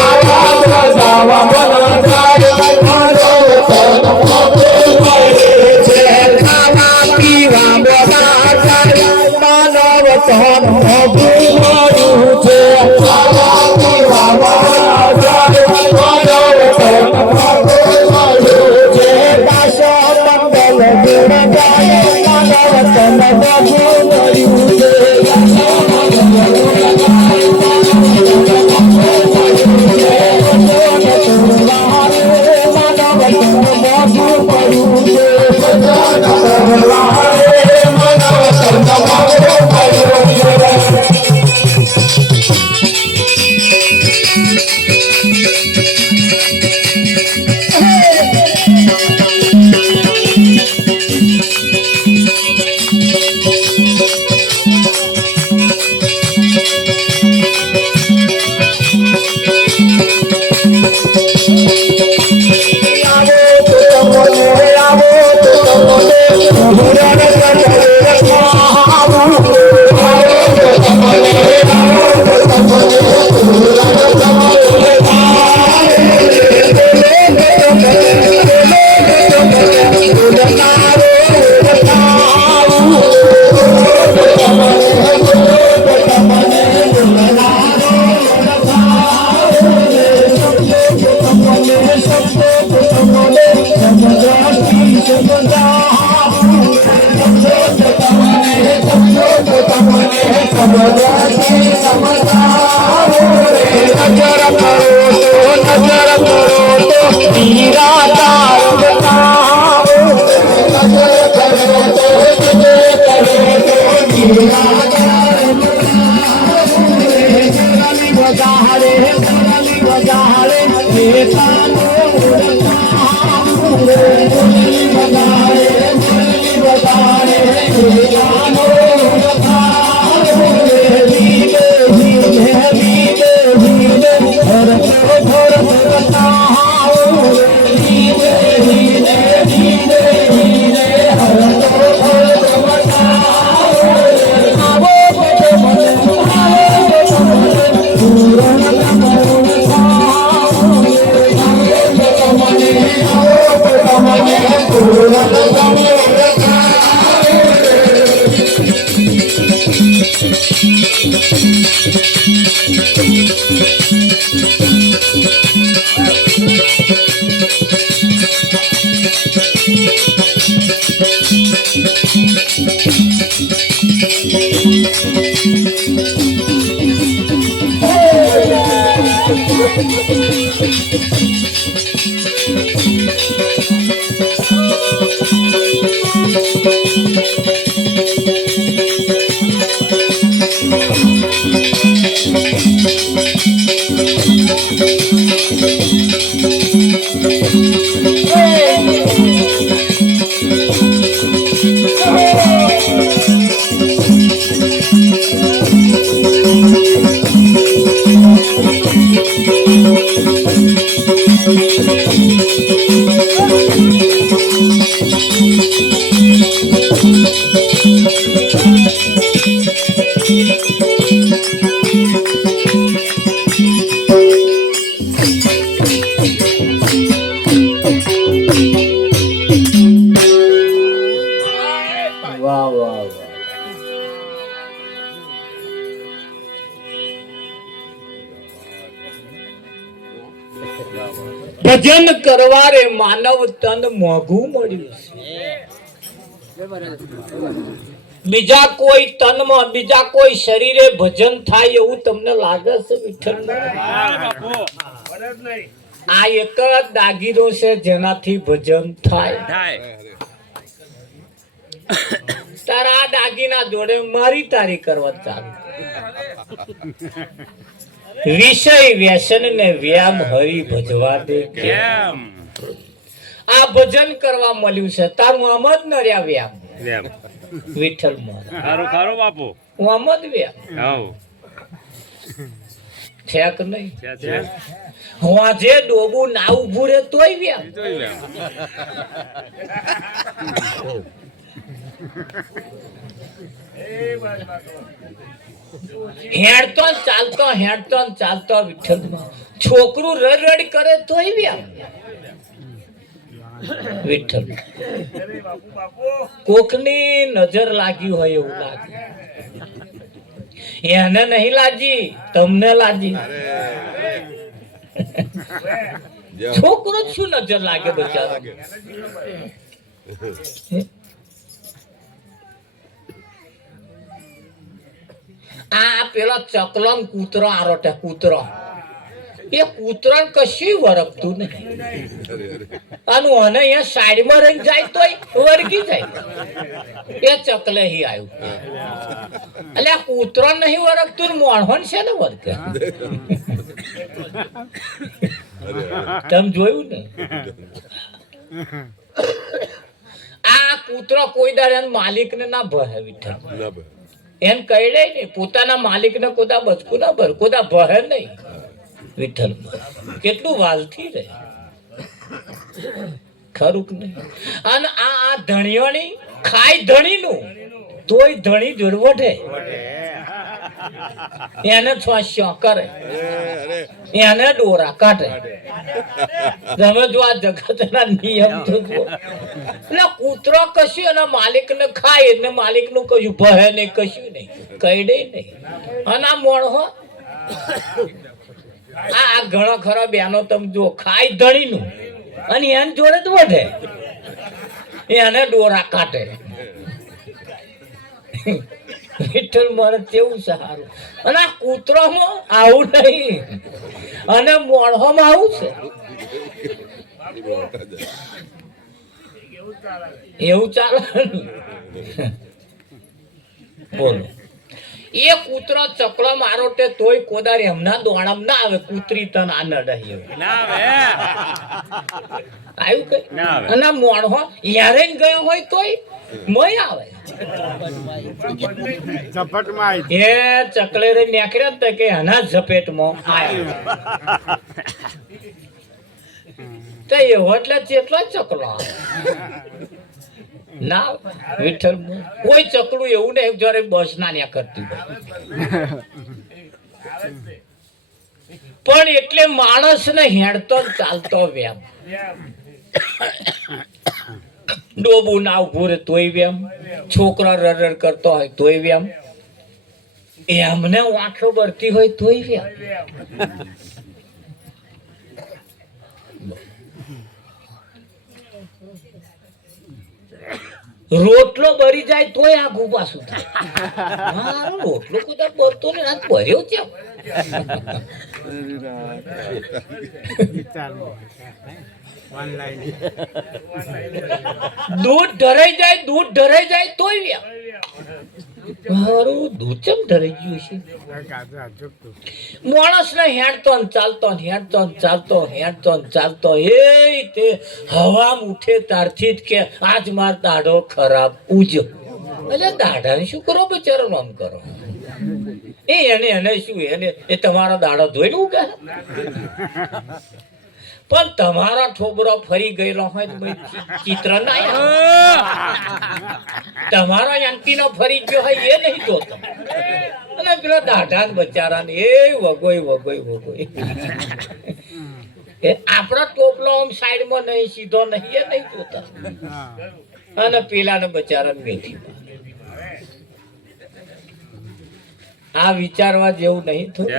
આવાજ રજાવા મન જાય માનવ ધન મોગું મળ્યું છે ખાવા પીવા બધા જાય માનવ ધન મોગું મળ્યું છે ખાવા પીવા બધા જાય માનવ ધન મોગું મળ્યું છે દાસ મંગલ ગુણ ગાય માનવ ધન મોગું મળ્યું છે ભજન કરવા રે માનવ તન મોઘું મળ્યું છે બીજા કોઈ તનમાં બીજા કોઈ શરીરે ભજન થાય એવું તમને લાગે છે વિઠ્ઠલ? આ એક જ દાગીરો છે જેનાથી ભજન થાય. તારા આ દાગીના જોડે મારી તારી કરવા ચાલુ. વિષય વ્યસન ને વ્યામ હરી ભજવા દે કેમ? આ ભજન કરવા મળ્યું છે તારું આમ જ ન રહ્યા વ્યામ વિઠ્ઠલ મારો બાપુ હું આમ જ વ્યામ છે કે નહીં? હું આજે ડોબું ના ઉભું રે તોય વ્યામ. હેડતો ને ચાલતો વિઠ્ઠલમાં છોકરું રડ કરે તોય વ્યામ વિઠ્ઠલ કોકની નજર લાગી હોય એવું લાગે, એને નહીં લાજી, તમને લાજી. છોકરો શું નજર લાગે બચારો. આ પેલો ચકલો ને કૂતરો આરોટે, કૂતરો એ કૂતરો કશું વરગતું નહીં, અને અને અહીંયા સાઈડમાં રહી જાય તોય વરગી જાય. એ ચકલે હી આવ્યું એટલે આ કૂતરો નહીં વરગતું, મોણહોન છે ને વરગે. તમે જોયું ને આ કૂતરો કોઈ દાડે માલિક ને ના ભરે વિઠ્ઠલ, એમ કહી દે ને પોતાના માલિક ને કોદા બચકું ના ભર, કોદા ભરે નહીં વિઠ્ઠલ. કેટલું વાલથી રહે ખરું કે નહીં. અને આ ધણીઓની ખાય ધણીનું તોય ધણી જોડવટે, એને સ્વાસ્યો કરે, એને ડોરા કાઢે. તમે જો આ જગતના નિયમ તો જુઓ. એટલે કૂતરો કશું એના માલિક ને ખાય એટલે માલિક નું કશું ભરે નહીં, કશું નહીં, કઈ દે નહીં. અને આ મોણહો આ ઘણો ખરો બેનો તમે જો ખાય ધણી નું અને એને જોડે જ વધે, એને ડોરા કાઢે. વિઠ્ઠલ મારે કેવું સારું. અને આ કૂતરોમાં આવું નહીં અને મોણહોમાં આવું છે. એવું ચાલે. બોલો એ કૂતરો ચકલો મારો તે તોય કોદારી હમણાં દોણામ ના આવે, કૂતરી તન આ નડે આવ્યું કઈ. અને મોણહો યારે ગયો હોય તોય મય આવે. એ ચકલે રે નેકર્યા હતા કે આના ઝપેટમાં આવ્યા તો એવો એટલે જેટલો ચકલો ના વિઠ્ઠલ. કોઈ ચકલું એવું નહીં જયારે બસ ના ન્યા કરતી હોય, પણ એટલે માણસ ને હેડતો ચાલતો વ્યામ. ડોબું ના ઉભું રે તોય વ્યામ, છોકરા રડ કરતો હોય તોય વ્યામ, એમને વાંખો ભરતી હોય તોય વ્યામ. રોટલો ભરી જાય તોય આઘું પાછું થાય. મારો રોટલો કુદા ભરતો ને આ ભર્યો છે. દૂધ ઢરાઈ જાય તોય વ્યા. મારું દૂધ ચમ ઢરાઈ ગયું છે. માણસ ને હેડતો ચાલતો એ તે હવા ઉઠે તારથી જ કે આજ માર દાઢો ખરાબ ઉજો. એટલે દાઢાને શું કરો બચારો, આમ કરો એને શું, એને એ તમારો દાડો ધોઈને ઉગે. પણ તમારો ઠોબરો ફરી ગયેલો હોય તો ચિત્ર ના, તમારો યંતીનો ફરી ગયો હોય એ નહીં જોતો. અને પેલો દાઢા બચારાને એ વગોઈ આપડો ટોપલો આમ સાઈડમાં નહીં, સીધો નહીં, એ નહીં જોતા. અને પેલાને બચારાને મેથી. આ વિચારવા જેવું નહીં થયું,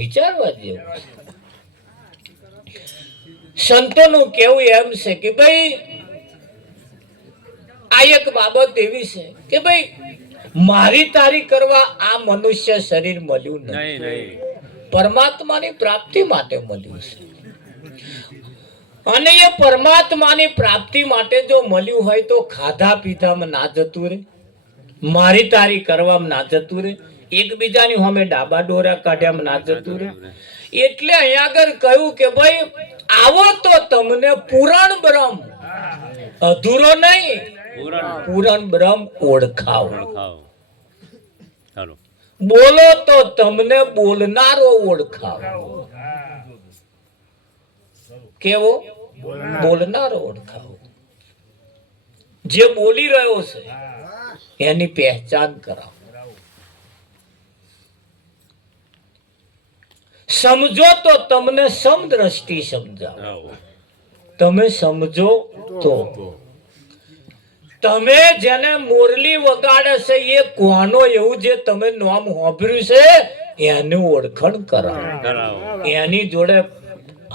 વિચારવા જેવું. સંતોનું કેવું એમ છે કે ભાઈ આ એક બાબત એવી છે કે ભાઈ મારી તારી કરવા આ મનુષ્ય શરીર મળ્યું નહીં, પરમાત્માની પ્રાપ્તિ માટે મળ્યું છે. અને એ પરમાત્માની પ્રાપ્તિ માટે જો મળ્યું હોય તો ખાધા પીધામાં ના જતું રે, મારી તારી કરવામાં ના જતું રે, એકબીજાની સામે ડાબા ડોરા કાઢ્યામાં ના જતું રે. એટલે અહીંયા આગળ કહ્યું કે ભાઈ આવો તો તમને પૂરણ બ્રહ્મ, અધૂરો નહીં, પૂરણ બ્રહ્મ ઓળખાવો. બોલો તો તમને બોલનારો ઓળખાવો. કેવો? બોલનારો ઓળખાવો. જે બોલી રહ્યો છે એની પહેચાન કરાવો. સમજો તો તમને સમદ્રષ્ટિ સમજાવો. તમે સમજો તો તમે જેને મોરલી વગાડે છે એ કોનો એવું જે તમે નામ સાંભળ્યું છે એનું ઓળખણ કરાવો. એની જોડે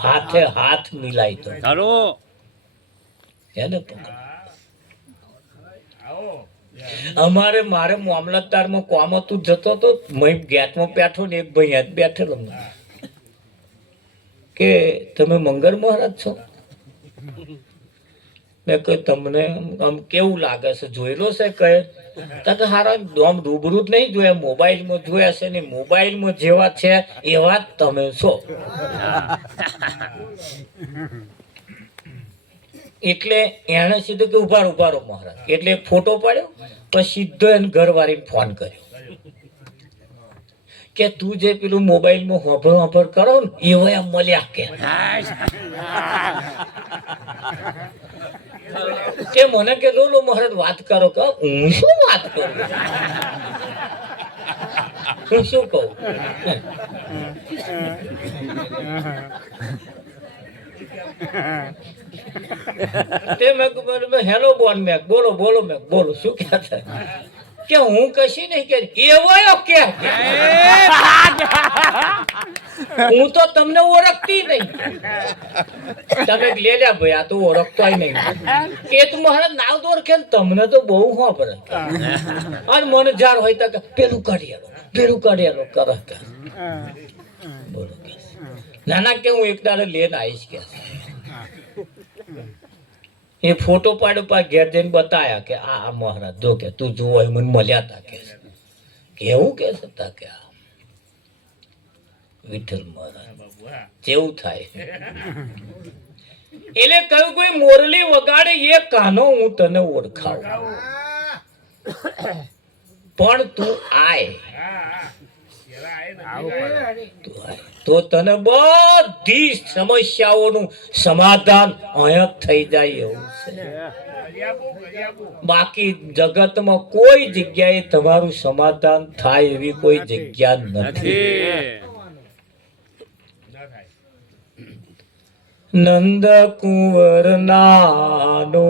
હાથે હાથ મિલાય તો એને પકડો. મારે મામલતદારમાં કોમ હતું, જતો તો ગેટમાં બેઠો ને એક ભાઈ યાદ બેઠેલો કે તમે મંગળ મહારાજ છો. મેં કહ્યું તમને આમ કેવું લાગે છે, જોયેલો છે? કે હારા આમ રૂબરૂ જ નહીં જોયા, મોબાઈલમાં જોયા છે ને મોબાઈલમાં જેવા છે એવા જ તમે છો. એટલે એને સીધું કે ઉભારો મહારાજ. એટલે ફોટો પાડ્યો, પછી સીધો એને ઘરવાળીને ફોન કર્યો કે તું જે પેલું મોબાઈલમાં હોભળ કરો ને એવા એમ મળ્યા કે મને કે લો મહારાજ વાત કરો. કે હું શું વાત કરું, હું શું કહું? તે મેં હેલો બોન મેં બોલો મેં શું કે કે હું કશી નહીં કે એવો કે હું તો તમને ઓળખતી નહીં. તમે લે લ્યા ભાઈ, આ તો ઓળખતો નહીં. એ તો મહારાજ નાવ તો ઓળખે ને તમને તો બહુ ખબર. અને મને જાણ હોય તો પેલું કાઢી આલો કરે કે બોલો કે નાના કે હું એક દાડે લઈને આવીશ કે. એ ફોટો પાડ્યો, પા ઘેર જઈને બતાયા કે આ મહારાજ જો કે તું જોવો મને મળ્યા હતા કે કેવું કે હતા કે વિઠ્ઠલ મહારાજ જેવું થાય. એટલે કહ્યું કોઈ મોરલી વગાડે એ કાનો હું તને ઓળખાવું, પણ તું આય તો તને બધી સમસ્યાઓનું સમાધાન અહીંયા થઈ જાય એવું છે. બાકી જગતમાં કોઈ જગ્યાએ તમારું સમાધાન થાય એવી કોઈ જગ્યા નથી. નંદ કુંવર નાનો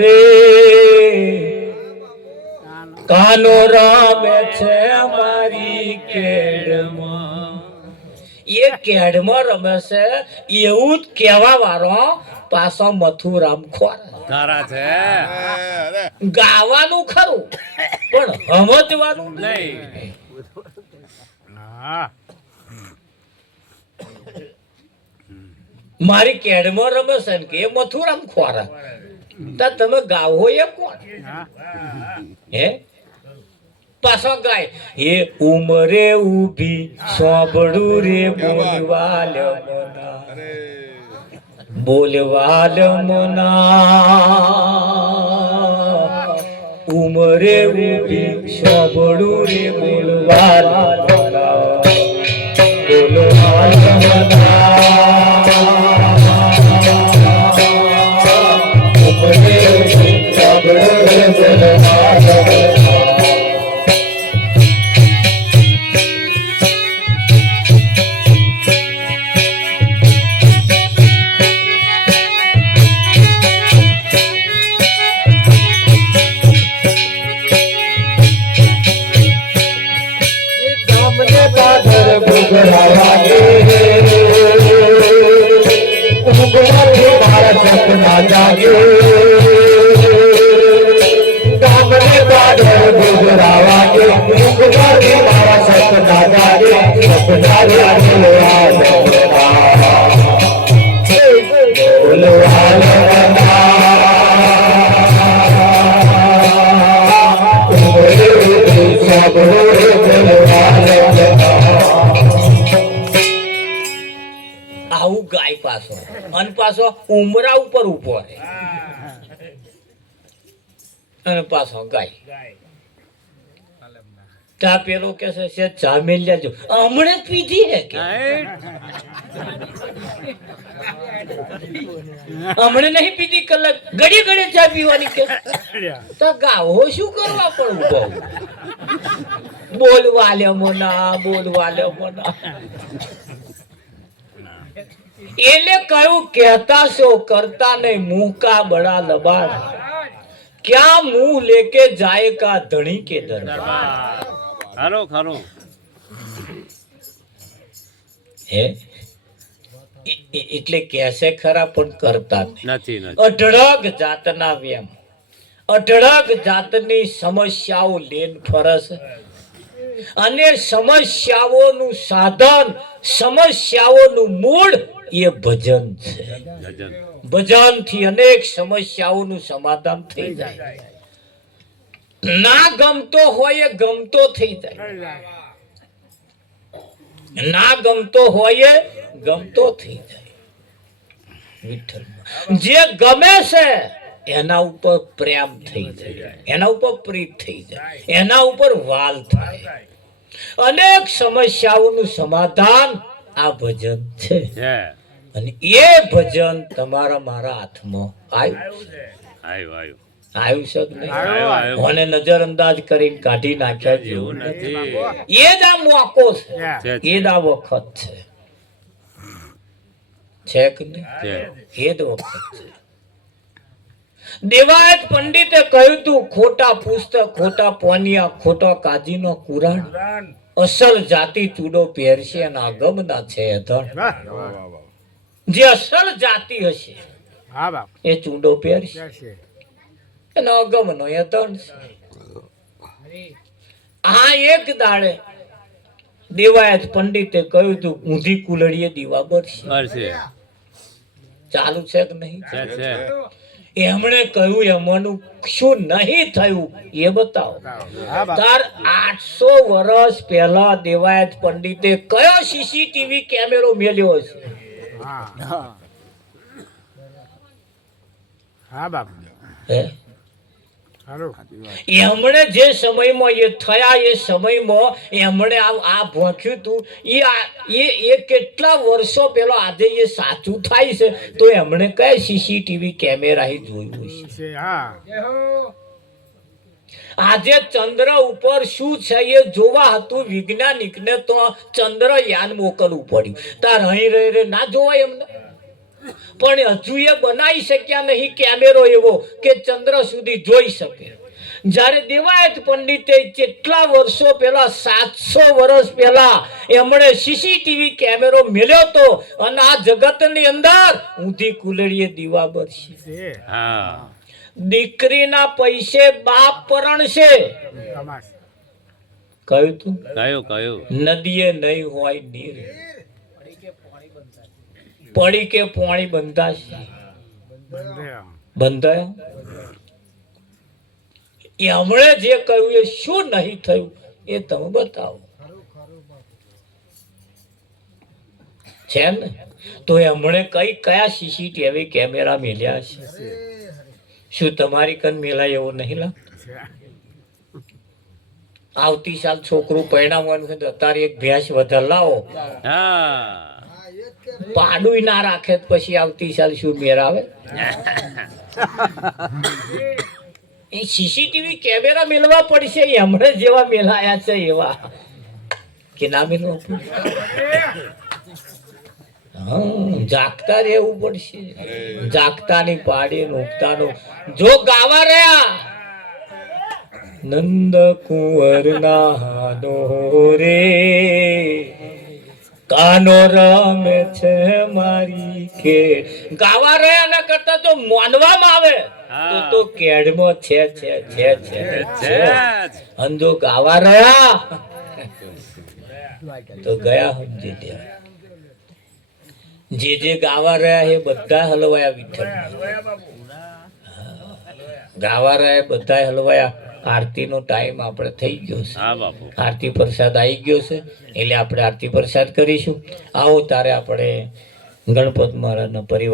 રે કાનો રામે છે મારી કેડમાં. એ કેડમાં રમે છે એવું જ કહેવા વાળો પાછો મથુરામ ખોરા છે. ગાવાનું ખરું પણ સમજવાનું નહીં. મારી કેડમાં રમે છે ને કે એ મથુરામ ખોરા. તમે ગાવો એ કોણ હે? પાછો ગાય એ ઉમરે ઉભી સોંભળું રે બોલવાલ મના ઉમરે ઉભી સોંભળું રે બોલવાલ બોલવાલ આવું ગાય પાછો અને પાછો ઉમરા ઉપર ઉભો રહે અને પાછો ગાય ચા પેલો કે છે ચા મેલ લેજો, હમણે જ પીધી હે કે હમણે નહીં પીધી, કલાક ઘડી ઘડી ચા પીવાની કે તો ગાવો શું કરવા પડવું બહુ બોલવા લે મના એટલે કયું કહેતા છો કરતા નહીં, મુંહ કા બડા લબાડ, ક્યાં મુંહ લેકે જાય કા ધણી કે દરબાર. ખરો હે એટલે કહેશે ખરા પણ કરતા નથી. અઢળક જાતના વ્યમ, અઢળક જાતની સમસ્યાઓ લેન ફરસ, અને સમસ્યાઓનું સાધન, સમસ્યાઓનું મૂળ એ ભજન છે. ભજનથી અનેક સમસ્યાઓનું સમાધાન થઈ જાય. ના ગમતો હોય એ ગમતો થઈ જાય, ના ગમતો હોય એ ગમતો થઈ જાય. વિઠ્ઠલમાં જે ગમે છે એના ઉપર પ્રેમ થઈ જાય, એના ઉપર પ્રીત થઈ જાય, એના ઉપર વાલ થાય. અનેક સમસ્યાઓનું સમાધાન આ ભજન છે. અને એ ભજન તમારા મારા હાથમાં આવ્યું છે કે નહીં? કોને નજર અંદાજ કરીને કાઢી નાખ્યા જેવું નથી. એ જ આ મોકો છે, એ જ આ વખત છે કે નહીં? એ જ વખત છે. દેવાયત પંડિતે કહ્યું તું, ખોટા પુસ્તક, ખોટા પોનિયા, ખોટા કાજીનો કુરાણ, અસલ જાતિ ચૂડો પહેરશે અને આગમના છે અધણ. જે અસલ જાતિ હશે એ ચૂડો પહેરશે, એનો અગમનો એ અધણ છે. આ એક દાડે દેવાયત પંડિતે કહ્યું તું, ઊંધી કુલડીએ દીવા બરશે. ચાલુ છે કે નહીં? એમણે કહ્યું એમાંનું શું નહીં થયું એ બતાવો. તાર 800 વર્ષ પહેલા દેવાયત પંડિતે કયો સીસીટીવી કેમેરો મેલ્યો હશે? એમણે જે સમયમાં એ થયા એ સમયમાં એમણે આ ભોંખ્યું તું એ કેટલા વર્ષો પહેલા આજે એ સાચું થાય છે તો એમણે કયા સીસીટીવી કેમેરા જોયું છે? આજે ચંદ્ર ઉપર શું છે એ જોવા હતું વૈજ્ઞાનિકને તો ચંદ્રયાન મોકલવું પડ્યું. તાર અહીં રહી ના જોવાય એમને? પણ હજુ એ બનાવી શક્યા નહીં કેમેરો એવો કે ચંદ્ર સુધી જોઈ શકે. જ્યારે દેવાયત પંડિતે કેટલા વર્ષો પહેલા 700 વર્ષ પહેલા એમણે સીસીટીવી કેમેરો મેલ્યો તો અને આ જગતની અંદર ઊંધી કુલડીએ દીવા બરશે. દીકરીના પૈસે બાપ પરણશે. કહ્યું તું નદીએ નહીં હોય નીર, પડી કે પાણી બંધાશે. બંધાયો એ હમણે જે કહ્યું એ શું નહીં થયું એ તમે બતાવો. છે ને? તો હમણે કયા સીસીટીવી કેમેરા મેલ્યા છે? શું તમારી કન મેલાય એવો નહીં લાગતો? આવતી સાલ છોકરું પરણાવવાનું છે તો અત્યારે એક ભેંસ વધારે લાવો, પાડું ના રાખે પછી આવતી સાલ શું મેર આવે? એ સીસીટીવી કેમેરા મેળવા પડશે. એમણે જેવા મેલાયા છે એવા કે ના મેળવા પડશે? જાગતા રહેવું પડશે. જાગતાની પાડી ઉગતાનું જો ગાવા રહ્યા નંદ કુંવર નાનો રે કાનો રમે છે મારી કે ગાવા રહ્યા ના કરતા તો માનવામાં આવે તો કેડમાં છે અને જો ગાવા રહ્યા તો ગયા સમજી ત્યાં. જે ગાવા રહ્યા એ બધા હલવાયા. વિઠ્ઠલ ગાવા રહ્યા બધા હલવાયા. આરતી નો ટાઈમ આપણે થઈ ગયો છે. આરતી પ્રસાદ આવી ગયો છે એટલે આપણે આરતી પ્રસાદ કરીશું. આવો તારે આપણે ગણપત મહારાજના પરિવાર